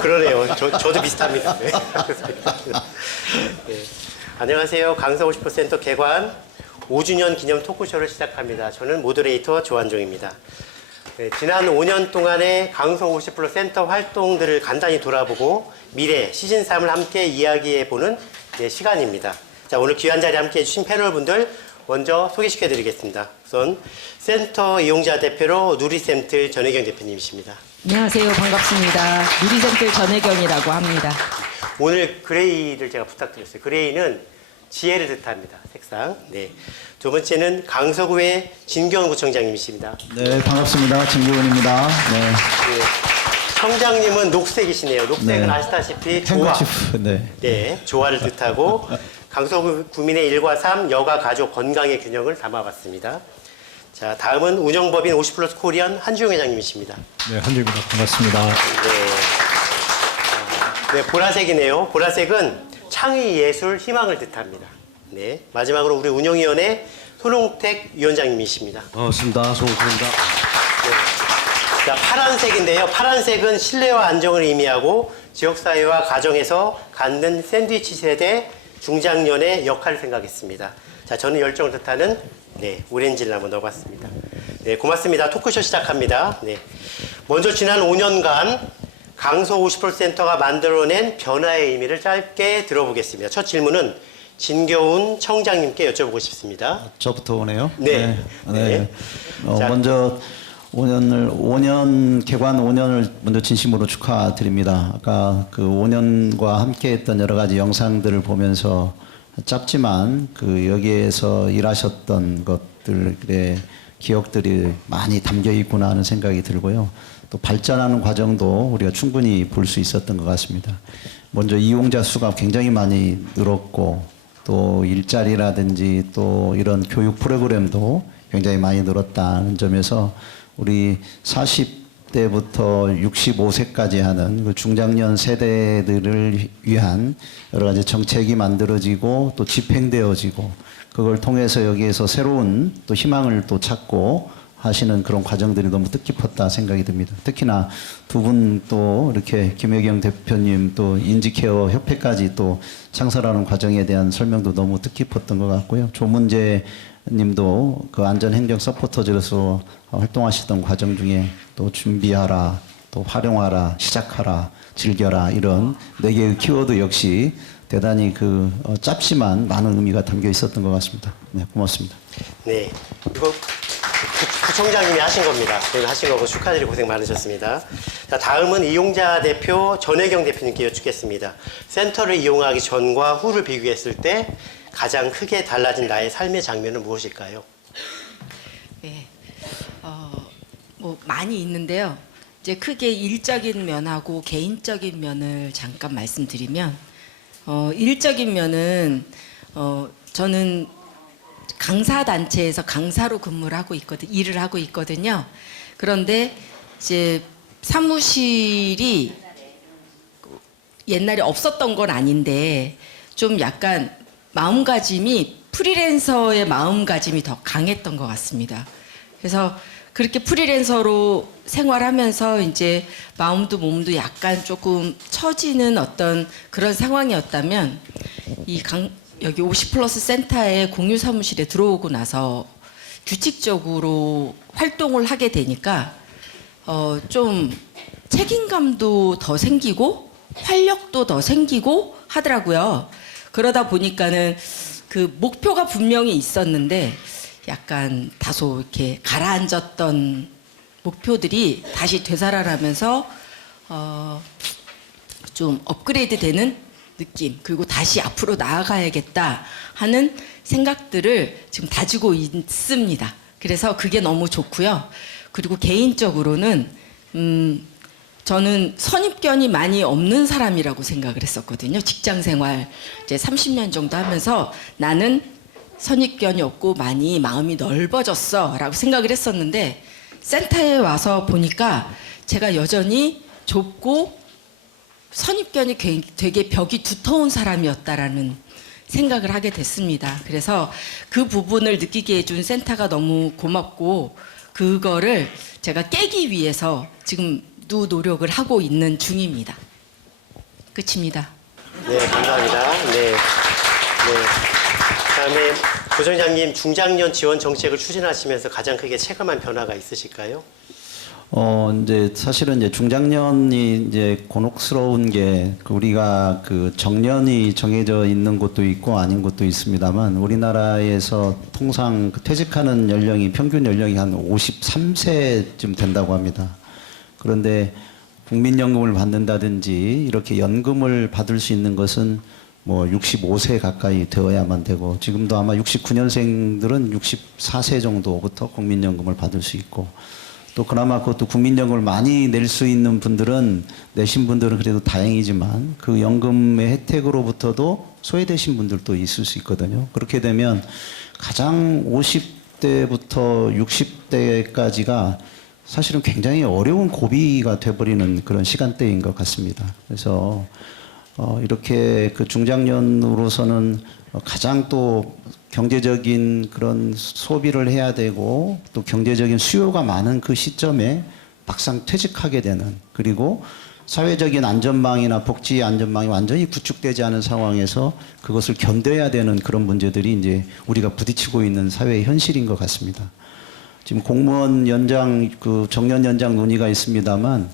그러네요. 저도 비슷합니다. 네. 네. 안녕하세요. 강서 50% 개관 5주년 기념 토크쇼를 시작합니다. 저는 모더레이터 조한종입니다. 네, 지난 5년 동안의 강서 50% 센터 활동들을 간단히 돌아보고 미래, 시즌 3을 함께 이야기해보는 시간입니다. 자, 오늘 귀한 자리 함께 해주신 패널분들 먼저 소개시켜드리겠습니다. 우선 센터 이용자 대표로 누리샘틀 전혜경 대표님이십니다. 안녕하세요. 반갑습니다. 누리샘틀 전혜경이라고 합니다. 오늘 그레이를 제가 부탁드렸어요. 그레이는 지혜를 뜻합니다. 색상. 네. 두 번째는 강서구의 진경 구청장님이십니다. 네 반갑습니다. 진규원입니다. 네. 네. 청장님은 녹색이시네요. 녹색은 네. 아시다시피 조화. 행거치프. 네. 네, 조화를 뜻하고 강서구 구민의 일과 삶, 여가 가족 건강의 균형을 담아봤습니다. 자, 다음은 운영법인 50플러스 코리안 한주영 회장님이십니다. 네, 한주입니다. 반갑습니다. 네, 보라색이네요. 보라색은 창의, 예술, 희망을 뜻합니다. 네, 마지막으로 우리 운영위원회 손홍택 위원장님이십니다. 반갑습니다. 송승입니다. 자, 파란색인데요. 파란색은 신뢰와 안정을 의미하고 지역사회와 가정에서 갖는 샌드위치 세대 중장년의 역할을 생각했습니다. 자, 저는 열정을 뜻하는 오렌지를 한번 넣어봤습니다. 네, 고맙습니다. 토크쇼 시작합니다. 네. 먼저 지난 5년간 강서 50% 센터가 만들어낸 변화의 의미를 짧게 들어보겠습니다. 첫 질문은 진교훈 청장님께 여쭤보고 싶습니다. 저부터 오네요. 네. 네. 자. 먼저 5년 개관 5년을 먼저 진심으로 축하드립니다. 아까 그 5년과 함께했던 여러 가지 영상들을 보면서 짧지만 그 여기에서 일하셨던 것들의 기억들이 많이 담겨 있구나 하는 생각이 들고요. 또 발전하는 과정도 우리가 충분히 볼 수 있었던 것 같습니다. 먼저 이용자 수가 굉장히 많이 늘었고 또 일자리라든지 또 이런 교육 프로그램도 굉장히 많이 늘었다는 점에서 우리 40대부터 65세까지 하는 그 중장년 세대들을 위한 여러 가지 정책이 만들어지고 또 집행되어지고 그걸 통해서 여기에서 새로운 또 희망을 또 찾고 하시는 그런 과정들이 너무 뜻깊었다 생각이 듭니다. 특히나 두 분 또 이렇게 김혜경 대표님 또 인지케어 협회까지 또 창설하는 과정에 대한 설명도 너무 뜻깊었던 것 같고요. 조문재 님도 그 안전행정 서포터즈로서 활동하시던 과정 중에 또 준비하라, 또 활용하라, 시작하라, 즐겨라 이런 4개의 키워드 역시 대단히 짧지만 많은 의미가 담겨 있었던 것 같습니다. 네, 고맙습니다. 네, 이거 부총장님이 하신 겁니다. 네, 하신 거고 축하드리고 고생 많으셨습니다. 자, 다음은 이용자 대표 전혜경 대표님께 여쭙겠습니다. 센터를 이용하기 전과 후를 비교했을 때 가장 크게 달라진 나의 삶의 장면은 무엇일까요? 네, 뭐 많이 있는데요. 이제 크게 일적인 면하고 개인적인 면을 잠깐 말씀드리면, 일적인 면은 저는 강사 단체에서 강사로 근무를 하고 일을 하고 있거든요. 그런데 이제 사무실이 옛날에 없었던 건 아닌데 좀 약간 마음가짐이 프리랜서의 마음가짐이 더 강했던 것 같습니다. 그래서 그렇게 프리랜서로 생활하면서 이제 마음도 몸도 약간 조금 처지는 어떤 그런 상황이었다면 여기 50플러스 센터의 공유 사무실에 들어오고 나서 규칙적으로 활동을 하게 되니까 좀 책임감도 더 생기고 활력도 더 생기고 하더라고요. 그러다 보니까는 그 목표가 분명히 있었는데 약간 다소 이렇게 가라앉았던 목표들이 다시 되살아나면서 좀 업그레이드 되는 느낌, 그리고 다시 앞으로 나아가야겠다 하는 생각들을 지금 다지고 있습니다. 그래서 그게 너무 좋고요. 그리고 개인적으로는 저는 선입견이 많이 없는 사람이라고 생각을 했었거든요. 직장 생활 이제 30년 정도 하면서 나는 선입견이 없고 많이 마음이 넓어졌어 라고 생각을 했었는데 센터에 와서 보니까 제가 여전히 좁고 선입견이 되게 벽이 두터운 사람이었다라는 생각을 하게 됐습니다. 그래서 그 부분을 느끼게 해준 센터가 너무 고맙고 그거를 제가 깨기 위해서 지금도 노력을 하고 있는 중입니다. 끝입니다. 네, 감사합니다. 네. 그다음에 부총장님 중장년 지원 정책을 추진하시면서 가장 크게 체감한 변화가 있으실까요? 이제 사실은 이제 중장년이 이제 곤혹스러운 게 우리가 그 정년이 정해져 있는 곳도 있고 아닌 곳도 있습니다만 우리나라에서 통상 퇴직하는 연령이 평균 연령이 한 53세쯤 된다고 합니다. 그런데 국민연금을 받는다든지 이렇게 연금을 받을 수 있는 것은 뭐 65세 가까이 되어야만 되고 지금도 아마 69년생들은 64세 정도부터 국민연금을 받을 수 있고 또 그나마 그것도 국민연금을 많이 낼 수 있는 분들은 내신 분들은 그래도 다행이지만 그 연금의 혜택으로부터도 소외되신 분들도 있을 수 있거든요. 그렇게 되면 가장 50대부터 60대까지가 사실은 굉장히 어려운 고비가 돼버리는 그런 시간대인 것 같습니다. 그래서 이렇게 그 중장년으로서는 가장 또 경제적인 그런 소비를 해야 되고 또 경제적인 수요가 많은 그 시점에 막상 퇴직하게 되는, 그리고 사회적인 안전망이나 복지 안전망이 완전히 구축되지 않은 상황에서 그것을 견뎌야 되는 그런 문제들이 이제 우리가 부딪히고 있는 사회의 현실인 것 같습니다. 지금 공무원 연장, 그 정년 연장 논의가 있습니다만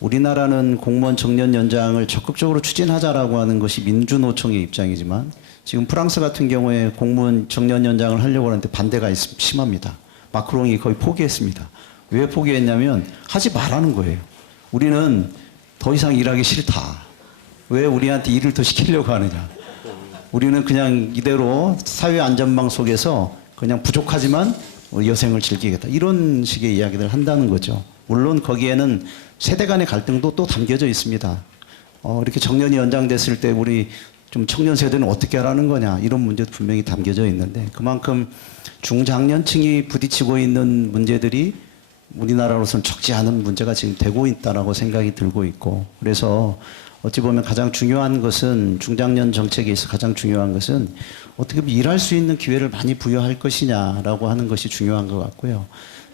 우리나라는 공무원 정년 연장을 적극적으로 추진하자라고 하는 것이 민주노총의 입장이지만 지금 프랑스 같은 경우에 공무원 정년 연장을 하려고 하는데 반대가 심합니다. 마크롱이 거의 포기했습니다. 왜 포기했냐면 하지 말라는 거예요. 우리는 더 이상 일하기 싫다. 왜 우리한테 일을 더 시키려고 하느냐. 우리는 그냥 이대로 사회 안전망 속에서 그냥 부족하지만 여생을 즐기겠다. 이런 식의 이야기를 한다는 거죠. 물론 거기에는 세대 간의 갈등도 또 담겨져 있습니다. 이렇게 정년이 연장됐을 때 우리 좀 청년 세대는 어떻게 하라는 거냐, 이런 문제도 분명히 담겨져 있는데 그만큼 중장년층이 부딪히고 있는 문제들이 우리나라로서는 적지 않은 문제가 지금 되고 있다라고 생각이 들고 있고, 그래서 어찌 보면 가장 중요한 것은 중장년 정책에 있어 가장 중요한 것은 어떻게 보면 일할 수 있는 기회를 많이 부여할 것이냐라고 하는 것이 중요한 것 같고요.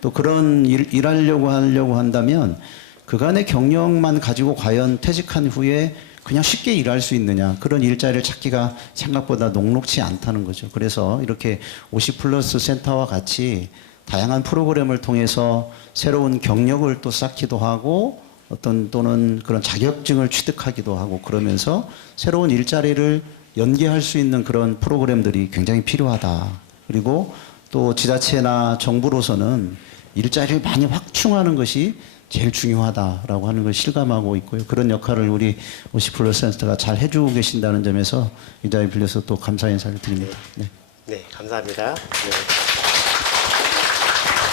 또 그런 일하려고 한다면 그간의 경력만 가지고 과연 퇴직한 후에 그냥 쉽게 일할 수 있느냐, 그런 일자리를 찾기가 생각보다 녹록치 않다는 거죠. 그래서 이렇게 50플러스 센터와 같이 다양한 프로그램을 통해서 새로운 경력을 또 쌓기도 하고 또는 그런 자격증을 취득하기도 하고 그러면서 새로운 일자리를 연계할 수 있는 그런 프로그램들이 굉장히 필요하다. 그리고 또 지자체나 정부로서는 일자리를 많이 확충하는 것이 제일 중요하다라고 하는 걸 실감하고 있고요. 그런 역할을 우리 50플러스 센터가 잘 해주고 계신다는 점에서 이 자리 빌려서 또 감사 인사를 드립니다. 네, 네, 감사합니다. 네.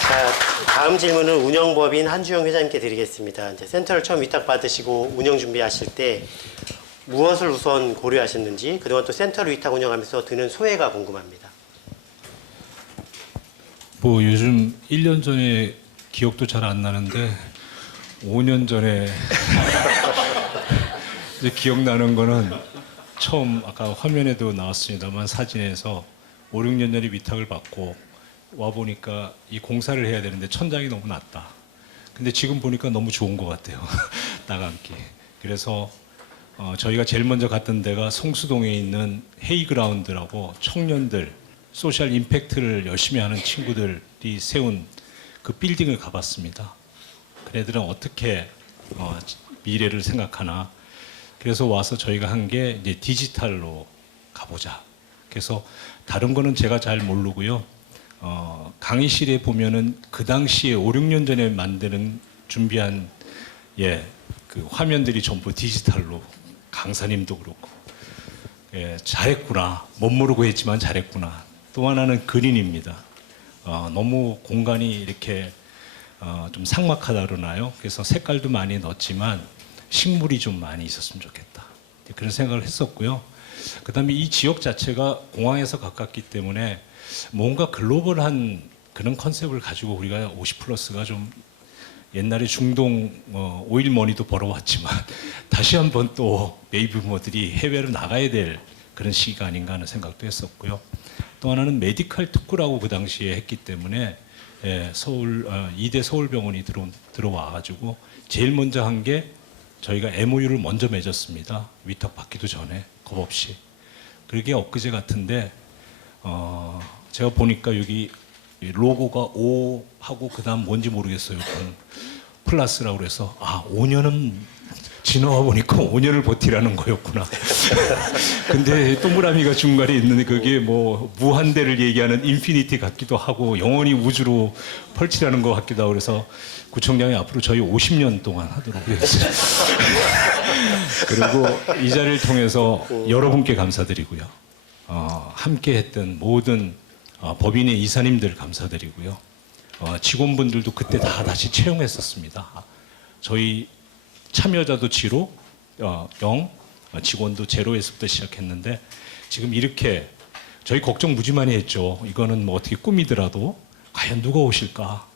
자, 다음 질문은 운영법인 한주영 회장님께 드리겠습니다. 이제 센터를 처음 위탁받으시고 운영 준비하실 때 무엇을 우선 고려하셨는지, 그동안 또 센터를 위탁 운영하면서 드는 소회가 궁금합니다. 뭐 요즘 1년 전에 기억도 잘 안 나는데 5년 전에 이제 기억나는 거는 처음 아까 화면에도 나왔습니다만 사진에서 5, 6년 전에 위탁을 받고 와 보니까 이 공사를 해야 되는데 천장이 너무 낮다. 근데 지금 보니까 너무 좋은 것 같아요. 나감기. 그래서 저희가 제일 먼저 갔던 데가 성수동에 있는 헤이그라운드라고 청년들 소셜 임팩트를 열심히 하는 친구들이 세운 그 빌딩을 가봤습니다. 그네들은 어떻게 미래를 생각하나. 그래서 와서 저희가 한 게 이제 디지털로 가보자. 그래서 다른 거는 제가 잘 모르고요. 강의실에 보면은 그 당시에 5, 6년 전에 준비한 그 화면들이 전부 디지털로, 강사님도 그렇고, 잘했구나. 못 모르고 했지만 잘했구나. 또 하나는 그린입니다. 너무 공간이 이렇게 좀 삭막하다 그러나요? 그래서 색깔도 많이 넣었지만 식물이 좀 많이 있었으면 좋겠다. 그런 생각을 했었고요. 그 다음에 이 지역 자체가 공항에서 가깝기 때문에 뭔가 글로벌한 그런 컨셉을 가지고 우리가 50플러스가 좀 옛날에 중동 오일 머니도 벌어왔지만 다시 한번 또 베이비부머들이 해외로 나가야 될 그런 시기가 아닌가 하는 생각도 했었고요. 또 하나는 메디컬 특구라고 그 당시에 했기 때문에 이대 서울병원이 들어와가지고 제일 먼저 한 게 저희가 MOU를 먼저 맺었습니다. 위탁 받기도 전에 겁 없이. 그게 엊그제 같은데 제가 보니까 여기 로고가 O 하고 그다음 뭔지 모르겠어요. 플러스라고 그래서 5년은 지나와 보니까 5년을 버티라는 거였구나. 근데 동그라미가 중간에 있는데 그게 뭐 무한대를 얘기하는 인피니티 같기도 하고 영원히 우주로 펼치라는 것 같기도 하고 그래서 구청장이 앞으로 저희 50년 동안 하도록 했어요. 그리고 이 자리를 통해서 여러분께 감사드리고요. 함께 했던 모든 법인의 이사님들 감사드리고요. 직원분들도 그때 다 다시 채용했었습니다. 저희 참여자도 지로 0, 직원도 제로에서부터 시작했는데 지금 이렇게 저희 걱정 무지 많이 했죠. 이거는 뭐 어떻게 꾸미더라도 과연 누가 오실까?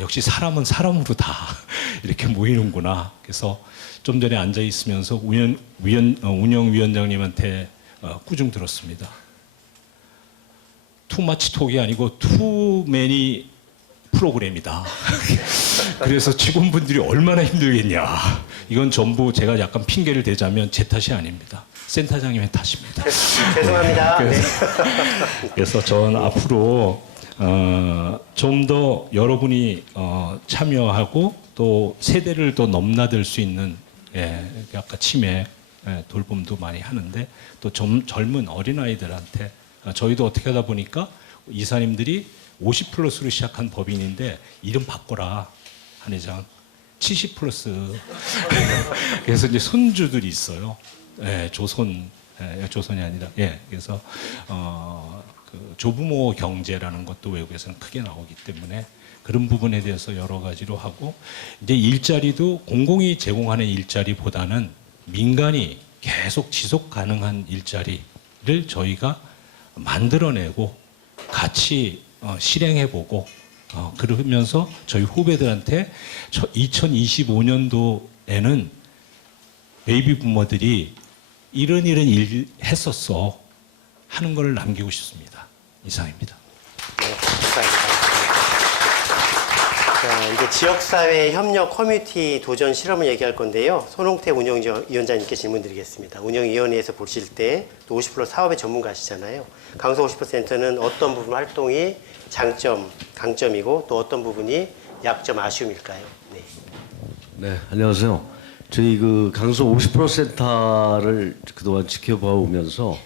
역시 사람은 사람으로 다 이렇게 모이는구나. 그래서 좀 전에 앉아 있으면서 운영위원장님한테 꾸중 들었습니다. 투마치 톡이 아니고 투매니 프로그램이다. 그래서 직원분들이 얼마나 힘들겠냐. 이건 전부 제가 약간 핑계를 대자면 제 탓이 아닙니다. 센터장님의 탓입니다. 죄송합니다. 네. 그래서 저는 앞으로 좀 더 여러분이 참여하고 또 세대를 더 넘나들 수 있는 아까 치매 돌봄도 많이 하는데 또 젊은 어린아이들한테 저희도 어떻게 하다 보니까 이사님들이 50 플러스로 시작한 법인인데 이름 바꿔라 한 회장 70 플러스 그래서 이제 손주들이 있어요. 조선이 아니라 그래서 그 조부모 경제라는 것도 외국에서는 크게 나오기 때문에 그런 부분에 대해서 여러 가지로 하고 이제 일자리도 공공이 제공하는 일자리보다는 민간이 계속 지속 가능한 일자리를 저희가 만들어내고 같이 실행해보고 그러면서 저희 후배들한테 2025년도에는 베이비 부모들이 이런 일 했었어 하는 걸 남기고 싶습니다. 이상입니다. 네, 감사합니다. 자, 이제 지역사회 협력 커뮤니티 도전 실험을 얘기할 건데요. 손홍태 운영위원장님께 질문 드리겠습니다. 운영위원회에서 보실 때 또 50% 사업의 전문가시잖아요. 강서 50%는 어떤 부분 활동이 장점, 강점이고 또 어떤 부분이 약점, 아쉬움일까요? 네. 네, 안녕하세요. 저희 그 강서 50% 센터를 그동안 지켜봐 오면서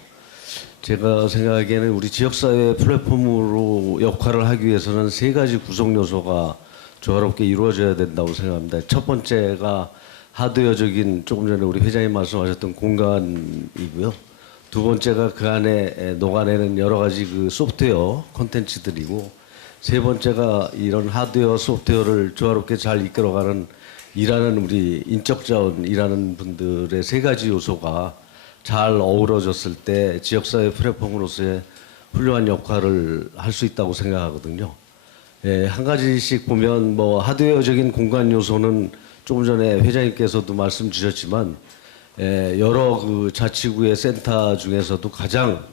제가 생각하기에는 우리 지역사회 플랫폼으로 역할을 하기 위해서는 세 가지 구성 요소가 조화롭게 이루어져야 된다고 생각합니다. 첫 번째가 하드웨어적인 조금 전에 우리 회장님 말씀하셨던 공간이고요. 두 번째가 그 안에 녹아내는 여러 가지 그 소프트웨어 콘텐츠들이고 세 번째가 이런 하드웨어 소프트웨어를 조화롭게 잘 이끌어가는 일하는 우리 인적 자원 일하는 분들의 세 가지 요소가 잘 어우러졌을 때 지역사회 플랫폼으로서의 훌륭한 역할을 할 수 있다고 생각하거든요. 한 가지씩 보면 뭐 하드웨어적인 공간 요소는 조금 전에 회장님께서도 말씀 주셨지만 여러 그 자치구의 센터 중에서도 가장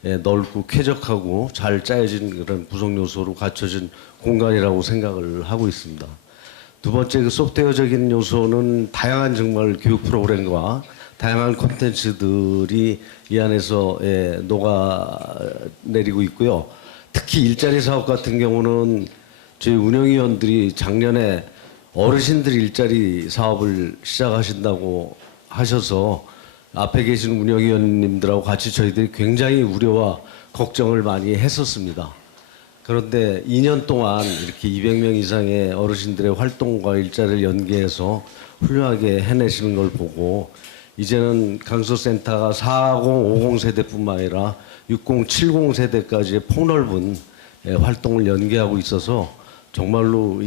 넓고 쾌적하고 잘 짜여진 그런 구성 요소로 갖춰진 공간이라고 생각을 하고 있습니다. 두 번째 그 소프트웨어적인 요소는 다양한 정말 교육 프로그램과 다양한 콘텐츠들이 이 안에서 녹아내리고 있고요. 특히 일자리 사업 같은 경우는 저희 운영위원들이 작년에 어르신들 일자리 사업을 시작하신다고 하셔서 앞에 계신 운영위원님들하고 같이 저희들이 굉장히 우려와 걱정을 많이 했었습니다. 그런데 2년 동안 이렇게 200명 이상의 어르신들의 활동과 일자리를 연계해서 훌륭하게 해내시는 걸 보고 이제는 강서센터가 40, 50 세대뿐만 아니라 60, 70 세대까지의 폭넓은 활동을 연계하고 있어서 정말로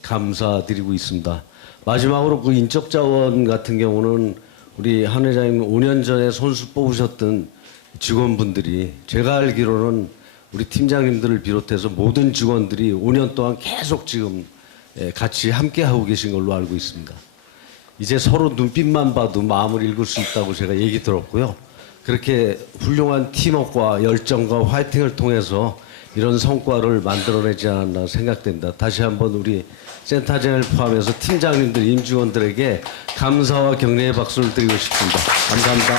감사드리고 있습니다. 마지막으로 그 인적 자원 같은 경우는 우리 한 회장님 5년 전에 선수 뽑으셨던 직원분들이 제가 알기로는 우리 팀장님들을 비롯해서 모든 직원들이 5년 동안 계속 지금 같이 함께 하고 계신 걸로 알고 있습니다. 이제 서로 눈빛만 봐도 마음을 읽을 수 있다고 제가 얘기 들었고요. 그렇게 훌륭한 팀워크와 열정과 화이팅을 통해서 이런 성과를 만들어내지 않았나 생각됩니다. 다시 한번 우리 센터장을 포함해서 팀장님들, 임직원들에게 감사와 격려의 박수를 드리고 싶습니다. 감사합니다.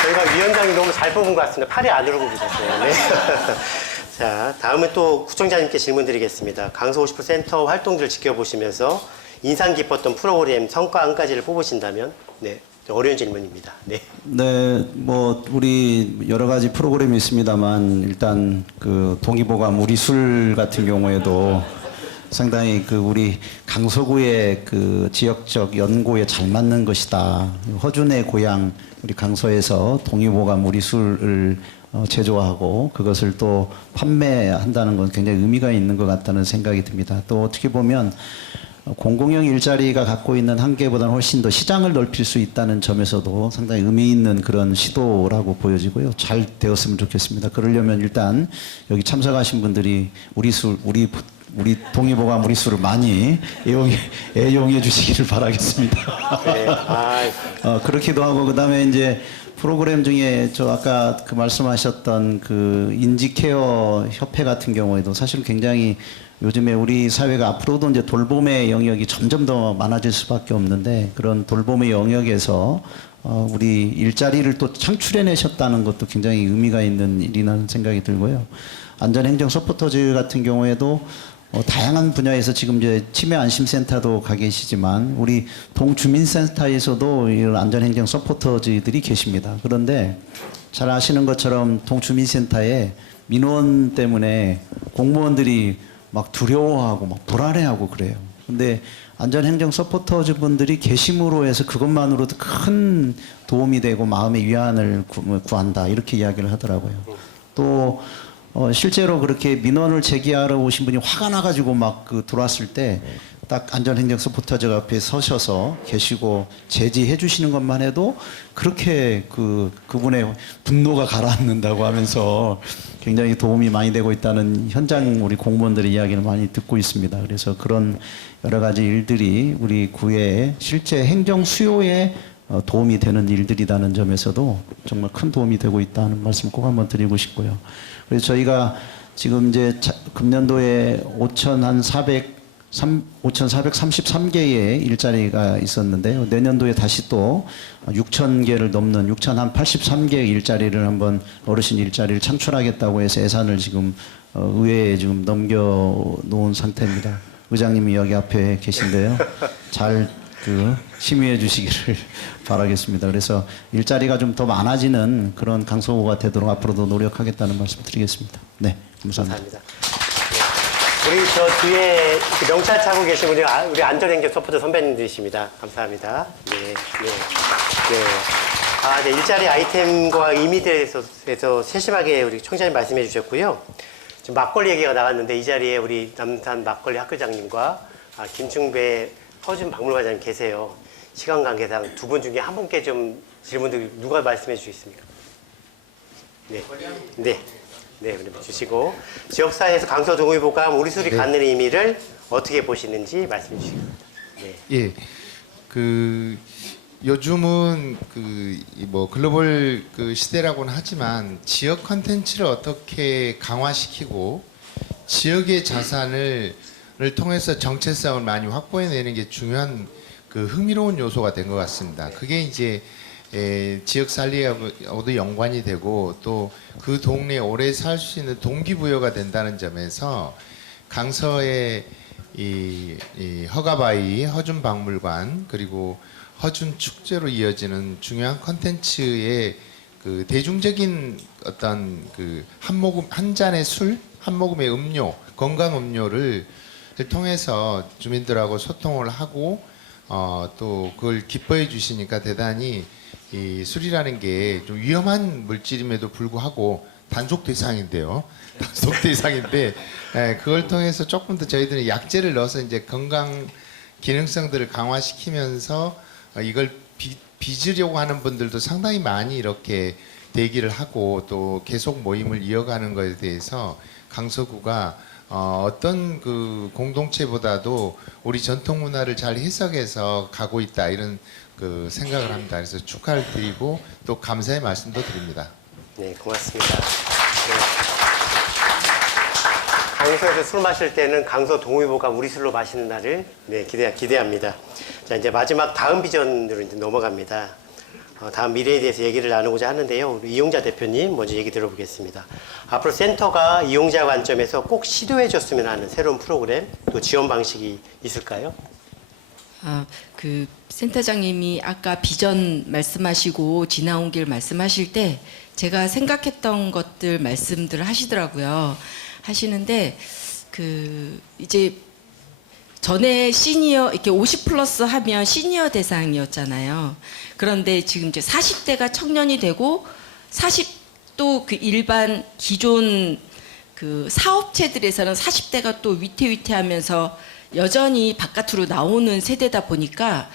저희가 위원장님 너무 잘 뽑은 것 같습니다. 팔이 안 오르고 계셨어요. 네. 자, 다음은 또 구청장님께 질문 드리겠습니다. 강서 50% 센터 활동들을 지켜보시면서 인상 깊었던 프로그램 성과 한 가지를 뽑으신다면 네, 어려운 질문입니다. 네. 네, 뭐 우리 여러 가지 프로그램이 있습니다만 일단 그 동의보감 우리 술 같은 경우에도 상당히 그 우리 강서구의 그 지역적 연고에 잘 맞는 것이다. 허준의 고향 우리 강서에서 동의보감 우리 술을 제조하고 그것을 또 판매한다는 건 굉장히 의미가 있는 것 같다는 생각이 듭니다. 또 어떻게 보면 공공형 일자리가 갖고 있는 한계보다는 훨씬 더 시장을 넓힐 수 있다는 점에서도 상당히 의미 있는 그런 시도라고 보여지고요. 잘 되었으면 좋겠습니다. 그러려면 일단 여기 참석하신 분들이 우리 동의보감 우리 수를 많이 애용해 주시기를 바라겠습니다. 그렇기도 하고 그다음에 이제 프로그램 중에 저 아까 그 말씀하셨던 그 인지케어 협회 같은 경우에도 사실 굉장히 요즘에 우리 사회가 앞으로도 이제 돌봄의 영역이 점점 더 많아질 수밖에 없는데 그런 돌봄의 영역에서 우리 일자리를 또 창출해내셨다는 것도 굉장히 의미가 있는 일이라는 생각이 들고요. 안전행정 서포터즈 같은 경우에도 다양한 분야에서 지금 이제 치매 안심센터도 가 계시지만 우리 동주민센터에서도 이런 안전행정 서포터즈들이 계십니다. 그런데 잘 아시는 것처럼 동주민센터에 민원 때문에 공무원들이 막 두려워하고 막 불안해하고 그래요. 근데 안전행정 서포터즈 분들이 계심으로 해서 그것만으로도 큰 도움이 되고 마음의 위안을 구한다 이렇게 이야기를 하더라고요. 또 실제로 그렇게 민원을 제기하러 오신 분이 화가 나가지고 막 들어왔을 때 딱 안전행정 서포터즈 앞에 서셔서 계시고 제지해 주시는 것만 해도 그렇게 그분의 분노가 가라앉는다고 하면서 굉장히 도움이 많이 되고 있다는 현장 우리 공무원들의 이야기를 많이 듣고 있습니다. 그래서 그런 여러 가지 일들이 우리 구의 실제 행정 수요에 도움이 되는 일들이라는 점에서도 정말 큰 도움이 되고 있다는 말씀 꼭 한번 드리고 싶고요. 그래서 저희가 지금 이제 금년도에 5,433개의 일자리가 있었는데요. 내년도에 다시 또 6,000개를 넘는 6,083개의 일자리를 한번 어르신 일자리를 창출하겠다고 해서 예산을 지금 의회에 지금 넘겨놓은 상태입니다. 의장님이 여기 앞에 계신데요. 잘 심의해 주시기를 바라겠습니다. 그래서 일자리가 좀 더 많아지는 그런 강서구가 되도록 앞으로도 노력하겠다는 말씀 드리겠습니다. 네, 감사합니다. 우리 저 뒤에 명찰 차고 계신 분이 우리 안전행정 서포터 선배님들이십니다. 감사합니다. 네. 네, 일자리 아이템과 의미에 대해서 세심하게 우리 총장님 말씀해 주셨고요. 지금 막걸리 얘기가 나왔는데 이 자리에 우리 남산 막걸리 학교장님과 김충배 허준 박물관장님 계세요. 시간 관계상 두 분 중에 한 분께 좀 질문들 누가 말씀해 주시겠습니까? 네, 주시고 지역사회에서 강서 동의보감 우리 술이 갖는 의미를 어떻게 보시는지 말씀해 주시기 바랍니다. 네. 예, 요즘은 글로벌 시대라고는 하지만 지역 컨텐츠를 어떻게 강화시키고 지역의 자산을 통해서 정체성을 많이 확보해내는 게 중요한 흥미로운 요소가 된 것 같습니다. 그게 이제 지역 살리하고도 연관이 되고 또 그 동네에 오래 살 수 있는 동기부여가 된다는 점에서 강서의 이 허가바위, 허준박물관 그리고 허준 축제로 이어지는 중요한 컨텐츠의 대중적인 어떤 한 잔의 술, 한 모금의 음료, 건강 음료를 통해서 주민들하고 소통을 하고 또 그걸 기뻐해 주시니까 대단히 이 술이라는 게 좀 위험한 물질임에도 불구하고 단속 대상인데요. 단속 대상인데 그걸 통해서 조금 더 저희들은 약재를 넣어서 이제 건강 기능성들을 강화시키면서 이걸 빚으려고 하는 분들도 상당히 많이 이렇게 대기를 하고 또 계속 모임을 이어가는 것에 대해서 강서구가 어떤 공동체보다도 우리 전통 문화를 잘 해석해서 가고 있다 이런 생각을 합니다. 그래서 축하를 드리고 또 감사의 말씀도 드립니다. 네, 고맙습니다. 강서에서 술 마실 때는 강서 동의보감 우리 술로 마시는 날을 기대합니다. 자, 이제 마지막 다음 비전으로 이제 넘어갑니다. 다음 미래에 대해서 얘기를 나누고자 하는데요. 우리 이용자 대표님 먼저 얘기 들어보겠습니다. 앞으로 센터가 이용자 관점에서 꼭 시도해 줬으면 하는 새로운 프로그램 또 지원 방식이 있을까요? 센터장님이 아까 비전 말씀하시고 지나온 길 말씀하실 때 제가 생각했던 것들 말씀들을 하시더라고요. 하시는데 이제 전에 시니어 이렇게 50 플러스 하면 시니어 대상이었잖아요. 그런데 지금 이제 40대가 청년이 되고 또 그 일반 기존 그 사업체들에서는 40대가 또 위태위태하면서 여전히 바깥으로 나오는 세대다 보니까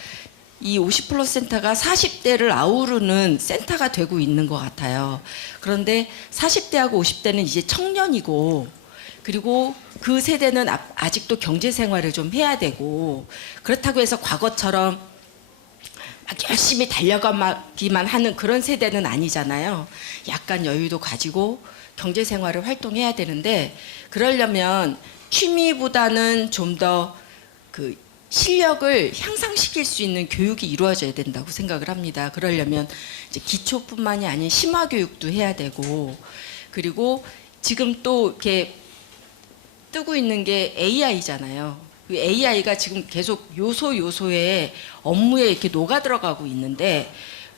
이 50플러스 센터가 40대를 아우르는 센터가 되고 있는 것 같아요. 그런데 40대하고 50대는 이제 청년이고, 그리고 그 세대는 아직도 경제 생활을 좀 해야 되고, 그렇다고 해서 과거처럼 막 열심히 달려가기만 하는 그런 세대는 아니잖아요. 약간 여유도 가지고 경제 생활을 활동해야 되는데, 그러려면 취미보다는 좀 더 그 실력을 향상시킬 수 있는 교육이 이루어져야 된다고 생각을 합니다. 그러려면 이제 기초뿐만이 아닌 심화 교육도 해야 되고, 그리고 지금 또 이렇게 뜨고 있는 게 AI잖아요. 그 AI가 지금 계속 요소에 업무에 이렇게 녹아 들어가고 있는데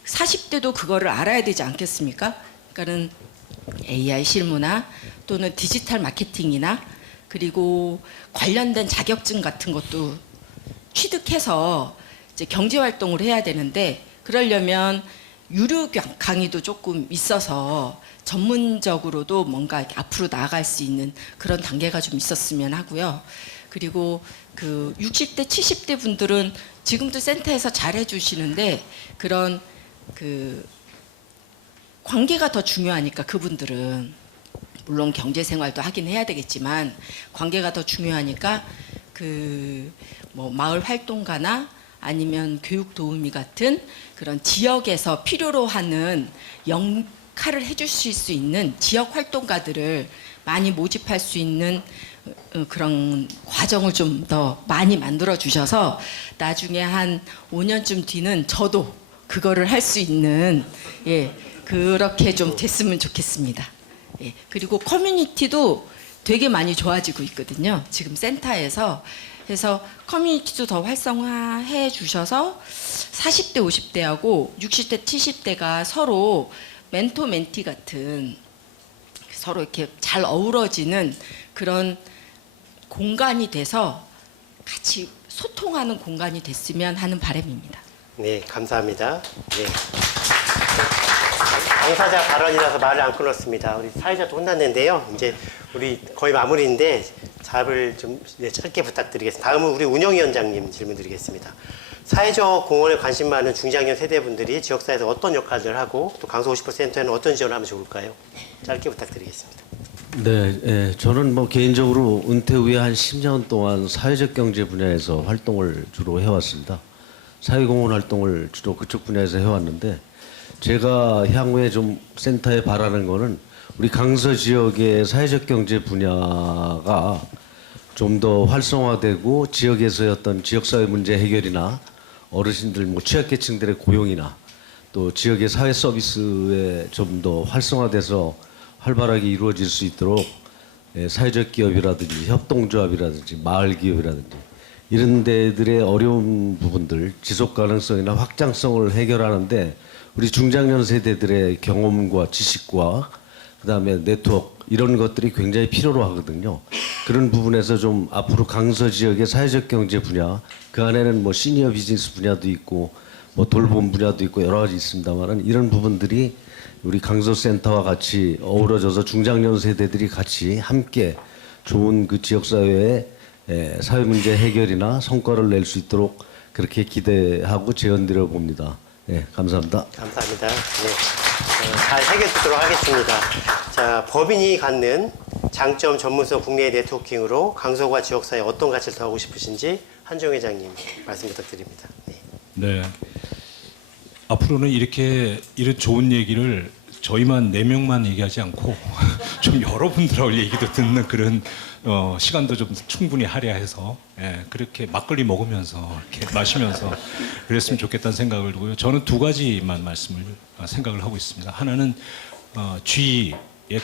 40대도 그거를 알아야 되지 않겠습니까? 그러니까는 AI 실무나 또는 디지털 마케팅이나 그리고 관련된 자격증 같은 것도 취득해서 이제 경제 활동을 해야 되는데, 그러려면 유료 강의도 조금 있어서 전문적으로도 뭔가 이렇게 앞으로 나아갈 수 있는 그런 단계가 좀 있었으면 하고요. 그리고 그 60대, 70대 분들은 지금도 센터에서 잘 해주시는데 그런 그 관계가 더 중요하니까, 그분들은 물론 경제 생활도 하긴 해야 되겠지만 관계가 더 중요하니까 그 뭐 마을 활동가나 아니면 교육 도우미 같은 그런 지역에서 필요로 하는 역할을 해주실 수 있는 지역 활동가들을 많이 모집할 수 있는 그런 과정을 좀 더 많이 만들어 주셔서 나중에 한 5년쯤 뒤는 저도 그거를 할 수 있는, 예, 그렇게 좀 됐으면 좋겠습니다. 예, 그리고 커뮤니티도 되게 많이 좋아지고 있거든요. 지금 센터에서. 그래서 커뮤니티도 더 활성화해 주셔서 40대, 50대하고 60대, 70대가 서로 멘토 멘티 같은 서로 이렇게 잘 어우러지는 그런 공간이 돼서 같이 소통하는 공간이 됐으면 하는 바람입니다. 네, 감사합니다. 네. 당사자 발언이라서 말을 안 끊었습니다. 우리 사회자도 혼났는데요. 이제 우리 거의 마무리인데 답을 좀 짧게 부탁드리겠습니다. 다음은 우리 운영위원장님 질문 드리겠습니다. 사회적 공헌에 관심 많은 중장년 세대분들이 지역사회에서 어떤 역할을 하고 또 강서 50%센터에는 어떤 지원을 하면 좋을까요? 짧게 부탁드리겠습니다. 네, 예, 저는 뭐 개인적으로 은퇴 후에 한 10년 동안 사회적 경제 분야에서 활동을 주로 해왔습니다. 사회공헌 활동을 주로 그쪽 분야에서 해왔는데, 제가 향후에 좀 센터에 바라는 거는 우리 강서 지역의 사회적 경제 분야가 좀 더 활성화되고 지역에서의 어떤 지역사회 문제 해결이나 어르신들 뭐 취약계층들의 고용이나 또 지역의 사회 서비스에 좀 더 활성화돼서 활발하게 이루어질 수 있도록 사회적 기업이라든지 협동조합이라든지 마을 기업이라든지 이런 데들의 어려운 부분들, 지속 가능성이나 확장성을 해결하는데 우리 중장년 세대들의 경험과 지식과 그다음에 네트워크 이런 것들이 굉장히 필요로 하거든요. 그런 부분에서 좀 앞으로 강서 지역의 사회적 경제 분야, 그 안에는 뭐 시니어 비즈니스 분야도 있고 뭐 돌봄 분야도 있고 여러 가지 있습니다만은 이런 부분들이 우리 강서 센터와 같이 어우러져서 중장년 세대들이 같이 함께 좋은 그 지역 사회의 사회 문제 해결이나 성과를 낼 수 있도록 그렇게 기대하고 제언드려 봅니다. 네, 감사합니다. 감사합니다. 네, 잘 해결되도록 하겠습니다. 자, 법인이 갖는 장점, 전문성, 국내의 네트워킹으로 강서구와 지역사회에 어떤 가치를 더하고 싶으신지 한종 회장님 말씀 부탁드립니다. 네. 네. 앞으로는 이런 좋은 얘기를 저희만 4명만 얘기하지 않고 좀 여러분들하고 얘기도 듣는 그런 시간도 좀 충분히 할애해서 그렇게 막걸리 먹으면서 이렇게 마시면서 그랬으면 좋겠다는 생각을 두고요. 저는 2가지만 생각을 하고 있습니다. 하나는 G의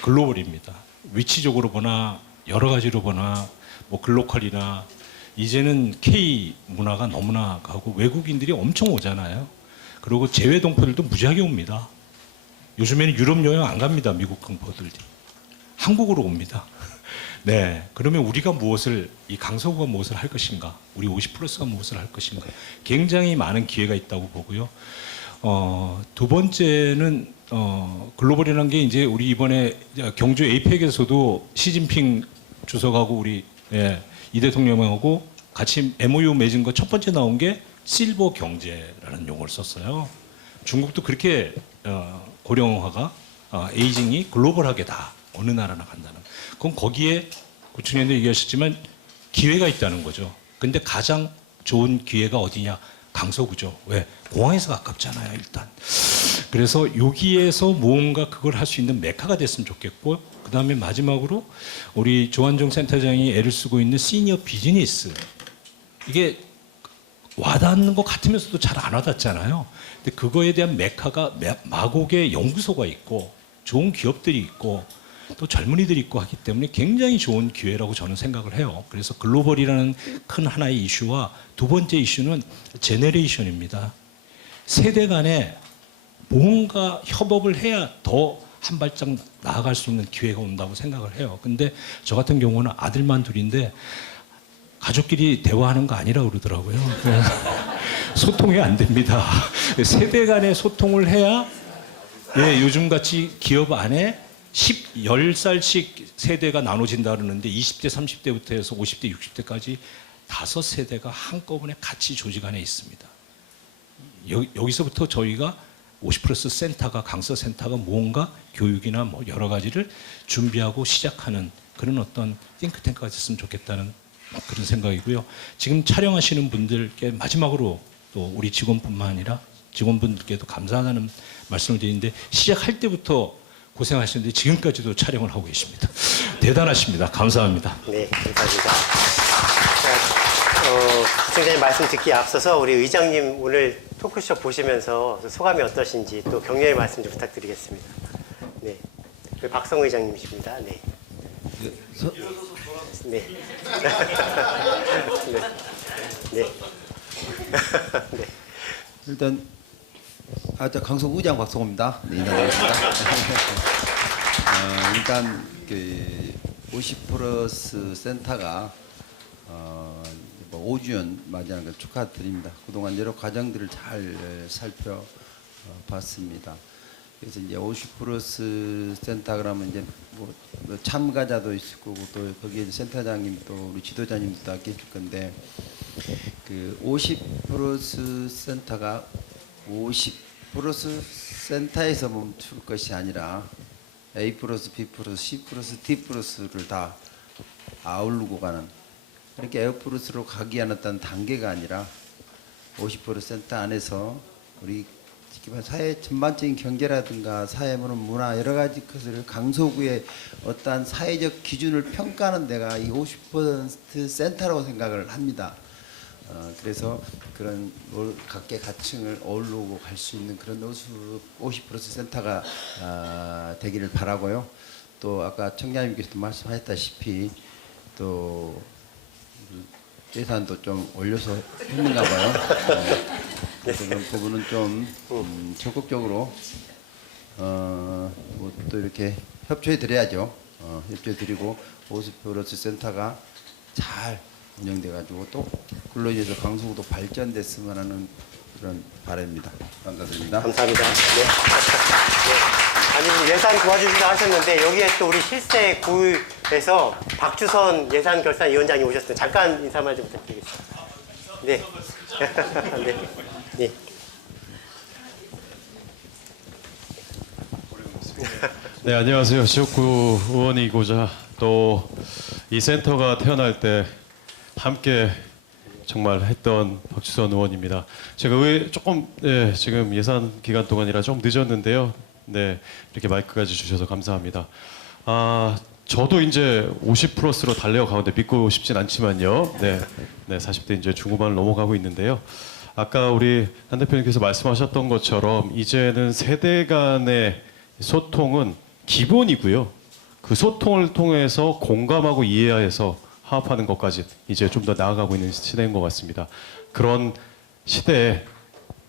글로벌입니다. 위치적으로 보나 여러 가지로 보나 뭐 글로컬이나 이제는 K 문화가 너무나 가고 외국인들이 엄청 오잖아요. 그리고 재외 동포들도 무지하게 옵니다. 요즘에는 유럽 여행 안 갑니다. 미국 동포들이 한국으로 옵니다. 네, 그러면 우리가 이 강서구가 무엇을 할 것인가, 우리 50플러스가 무엇을 할 것인가, 굉장히 많은 기회가 있다고 보고요. 2번째는 글로벌이라는 게 이제 우리 이번에 경주 에이펙에서도 시진핑 주석하고 우리 이 대통령하고 같이 MOU 맺은 거 첫 번째 나온 게 실버 경제라는 용어를 썼어요. 중국도 그렇게 고령화가 에이징이 글로벌하게 다 어느 나라나 간다는. 그럼 거기에 구청장님도 얘기하셨지만 기회가 있다는 거죠. 근데 가장 좋은 기회가 어디냐? 강서구죠. 왜? 공항에서 가깝잖아요, 일단. 그래서 여기에서 무언가 그걸 할 수 있는 메카가 됐으면 좋겠고, 그 다음에 마지막으로 우리 조한종 센터장이 애를 쓰고 있는 시니어 비즈니스. 이게 와닿는 것 같으면서도 잘 안 와닿잖아요. 근데 그거에 대한 메카가 마곡에 연구소가 있고, 좋은 기업들이 있고, 또 젊은이들이 있고 하기 때문에 굉장히 좋은 기회라고 저는 생각을 해요. 그래서 글로벌이라는 큰 하나의 이슈와 두 번째 이슈는 제네레이션입니다. 세대 간에 뭔가 협업을 해야 더 한 발짝 나아갈 수 있는 기회가 온다고 생각을 해요. 근데 저 같은 경우는 아들만 둘인데 가족끼리 대화하는 거 아니라고 그러더라고요. 소통이 안 됩니다. 세대 간의 소통을 해야 요즘같이 기업 안에 10살씩 세대가 나눠진다 그러는데 20대, 30대부터 해서 50대, 60대까지 5세대가 한꺼번에 같이 조직 안에 있습니다. 여기서부터 저희가 50플러스 센터가, 강서 센터가 뭔가 교육이나 뭐 여러 가지를 준비하고 시작하는 그런 어떤 띵크탱크가 됐으면 좋겠다는 그런 생각이고요. 지금 촬영하시는 분들께 마지막으로 또 우리 직원뿐만 아니라 직원분들께도 감사하다는 말씀을 드리는데 시작할 때부터 고생하셨는데 지금까지도 촬영을 하고 계십니다. 대단하십니다. 감사합니다. 네, 감사합니다. 부총장님 말씀 듣기에 앞서서 우리 의장님 오늘 토크쇼 보시면서 소감이 어떠신지 또 격려의 말씀 좀 부탁드리겠습니다. 네, 박성 의장님이십니다. 네. 네. 네. 네. 네. 일단 강서구 의장 박성호입니다. 네, 인사드리겠습니다. 일단 그 50플러스 센터가 5주년 맞이하는 걸 축하드립니다. 그동안 여러 과정들을 잘 살펴봤습니다. 그래서 이제 50플러스 센터 그러면 이제 뭐 참가자도 있을 거고 또 거기에 센터장님 또 우리 지도자님도 계실 건데 그 50플러스 센터가 50플러스 센터에서 멈출 것이 아니라 A 플러스 B 플러스 C 플러스 D 플러스를 다 아우르고 가는 그렇게 A 플러스로 가기 위한 어떤 단계가 아니라 50플러스 센터 안에서 우리 사회 전반적인 경제라든가 사회 문화 여러 가지 것을 강서구의 어떠한 사회적 기준을 평가하는 데가 이 50% 센터라고 생각을 합니다. 그래서 그런 각계 가층을 어우르고 갈 수 있는 그런 50% 센터가 되기를 바라고요. 또 아까 청장님께서도 말씀하셨다시피 또 예산도 좀 올려서 했는가 봐요. 그래서 그런 부분은 좀 적극적으로 뭐 또 이렇게 협조해 드려야죠. 협조해 드리고 50% 센터가 잘 운영돼 가지고 또 그걸로 인해서 강서구도 발전됐으면 하는 그런 바람입니다. 감사드립니다. 감사합니다. 네. 아니 예산 도와주신다 하셨는데 여기에 또 우리 실세 구에서 박주선 예산결산위원장이 오셨습니다. 잠깐 인사말 좀 부탁드리겠습니다. 네. 네. 네. 네, 안녕하세요. 지역구 의원이고자 또 이 센터가 태어날 때 함께 정말 했던 박주선 의원입니다. 제가 조금 지금 예산 기간 동안이라 좀 늦었는데요. 네, 이렇게 마이크까지 주셔서 감사합니다. 저도 이제 50플러스로 달려가는데 믿고 싶진 않지만요. 네, 40대 이제 중후반을 넘어가고 있는데요. 아까 우리 한 대표님께서 말씀하셨던 것처럼 이제는 세대 간의 소통은 기본이고요. 그 소통을 통해서 공감하고 이해해서 화합하는 것까지 이제 좀 더 나아가고 있는 시대인 것 같습니다. 그런 시대에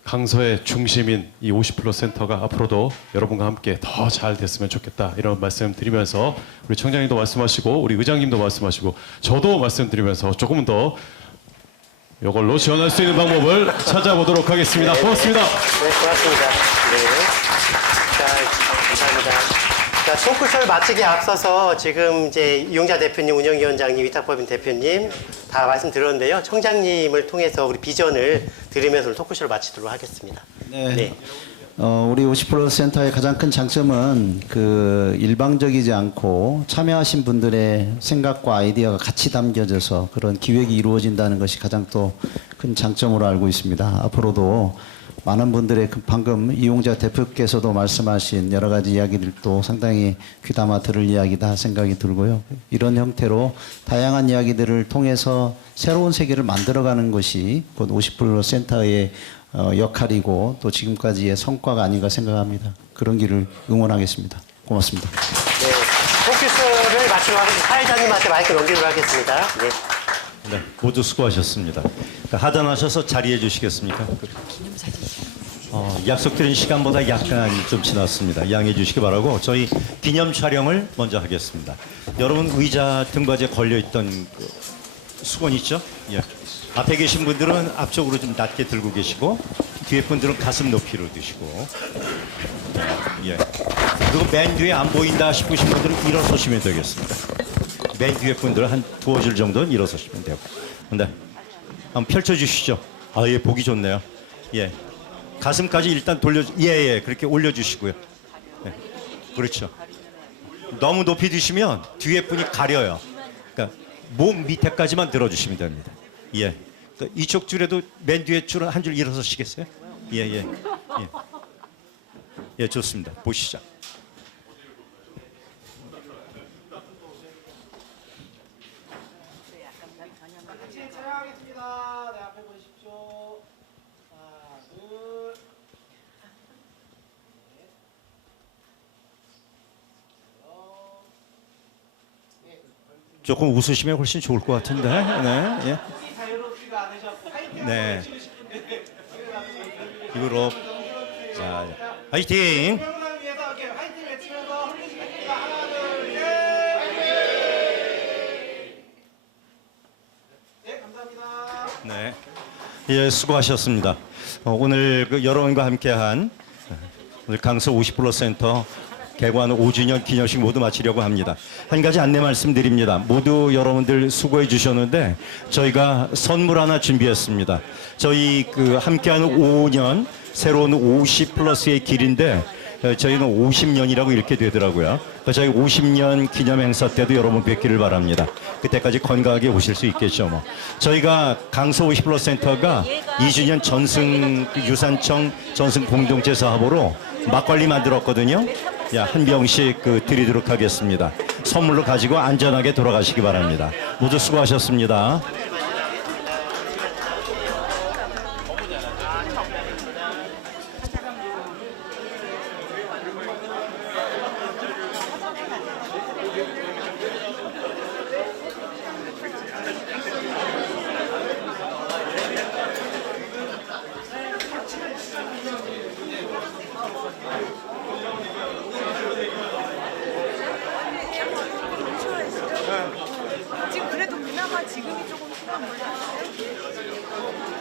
강서의 중심인 이 50플러스 센터가 앞으로도 여러분과 함께 더 잘 됐으면 좋겠다 이런 말씀 드리면서 우리 청장님도 말씀하시고 우리 의장님도 말씀하시고 저도 말씀드리면서 조금 더 이걸로 지원할 수 있는 방법을 찾아보도록 하겠습니다. 고맙습니다. 네, 고맙습니다. 네. 감사합니다. 자, 토크쇼를 마치기에 앞서서 지금 이제 이용자 대표님, 운영위원장님, 위탁법인 대표님 다 말씀 들었는데요. 청장님을 통해서 우리 비전을 들으면서 토크쇼를 마치도록 하겠습니다. 네. 우리 50% 센터의 가장 큰 장점은 그 일방적이지 않고 참여하신 분들의 생각과 아이디어가 같이 담겨져서 그런 기획이 이루어진다는 것이 가장 또 큰 장점으로 알고 있습니다. 앞으로도 많은 분들의 방금 이용자 대표께서도 말씀하신 여러 가지 이야기들도 상당히 귀담아 들을 이야기다 생각이 들고요. 이런 형태로 다양한 이야기들을 통해서 새로운 세계를 만들어가는 것이 곧 50% 센터의 역할이고 또 지금까지의 성과가 아닌가 생각합니다. 그런 길을 응원하겠습니다. 고맙습니다. 네, 토크쇼를 마치고 사회자님한테 마이크 넘기도록 하겠습니다. 네. 네, 모두 수고하셨습니다. 하단하셔서 자리해 주시겠습니까? 약속드린 시간보다 약간 좀 지났습니다. 양해해 주시기 바라고 저희 기념 촬영을 먼저 하겠습니다. 여러분 의자 등받이에 걸려있던 그 수건 있죠? 예. 앞에 계신 분들은 앞쪽으로 좀 낮게 들고 계시고 뒤에 분들은 가슴 높이로 드시고 예. 그리고 맨 뒤에 안 보인다 싶으신 분들은 일어서시면 되겠습니다. 맨 뒤에 분들은 한 두어 줄 정도는 일어서시면 되고. 네. 한번 펼쳐주시죠. 예, 보기 좋네요. 예. 가슴까지 일단 예, 그렇게 올려주시고요. 네. 그렇죠. 너무 높이 드시면 뒤에 분이 가려요. 그러니까 몸 밑에까지만 들어주시면 됩니다. 예. 그러니까 이쪽 줄에도 맨 뒤에 줄은 한 줄 일어서시겠어요? 예. 예, 좋습니다. 보시죠. 조금 웃으시면 훨씬 좋을 것 같은데. 네. 예. 네. 유럽. 자, 화이팅! 네. 예, 수고하셨습니다. 오늘 여러분과 함께한 오늘 강서 50% 센터 개관 5주년 기념식 모두 마치려고 합니다. 한 가지 안내 말씀드립니다. 모두 여러분들 수고해 주셨는데 저희가 선물 하나 준비했습니다. 저희 함께하는 5년 새로운 50+의 길인데 저희는 50년이라고 이렇게 되더라고요. 저희 50년 기념 행사 때도 여러분 뵙기를 바랍니다. 그때까지 건강하게 오실 수 있겠죠. 뭐. 저희가 강서 50% 센터가 2주년 전승 유산청 전승 공동체 사업으로 막걸리 만들었거든요. 한 병씩 드리도록 하겠습니다. 선물로 가지고 안전하게 돌아가시기 바랍니다. 모두 수고하셨습니다. 지금 그래도 그나마 지금이 조금 시간 몰라요.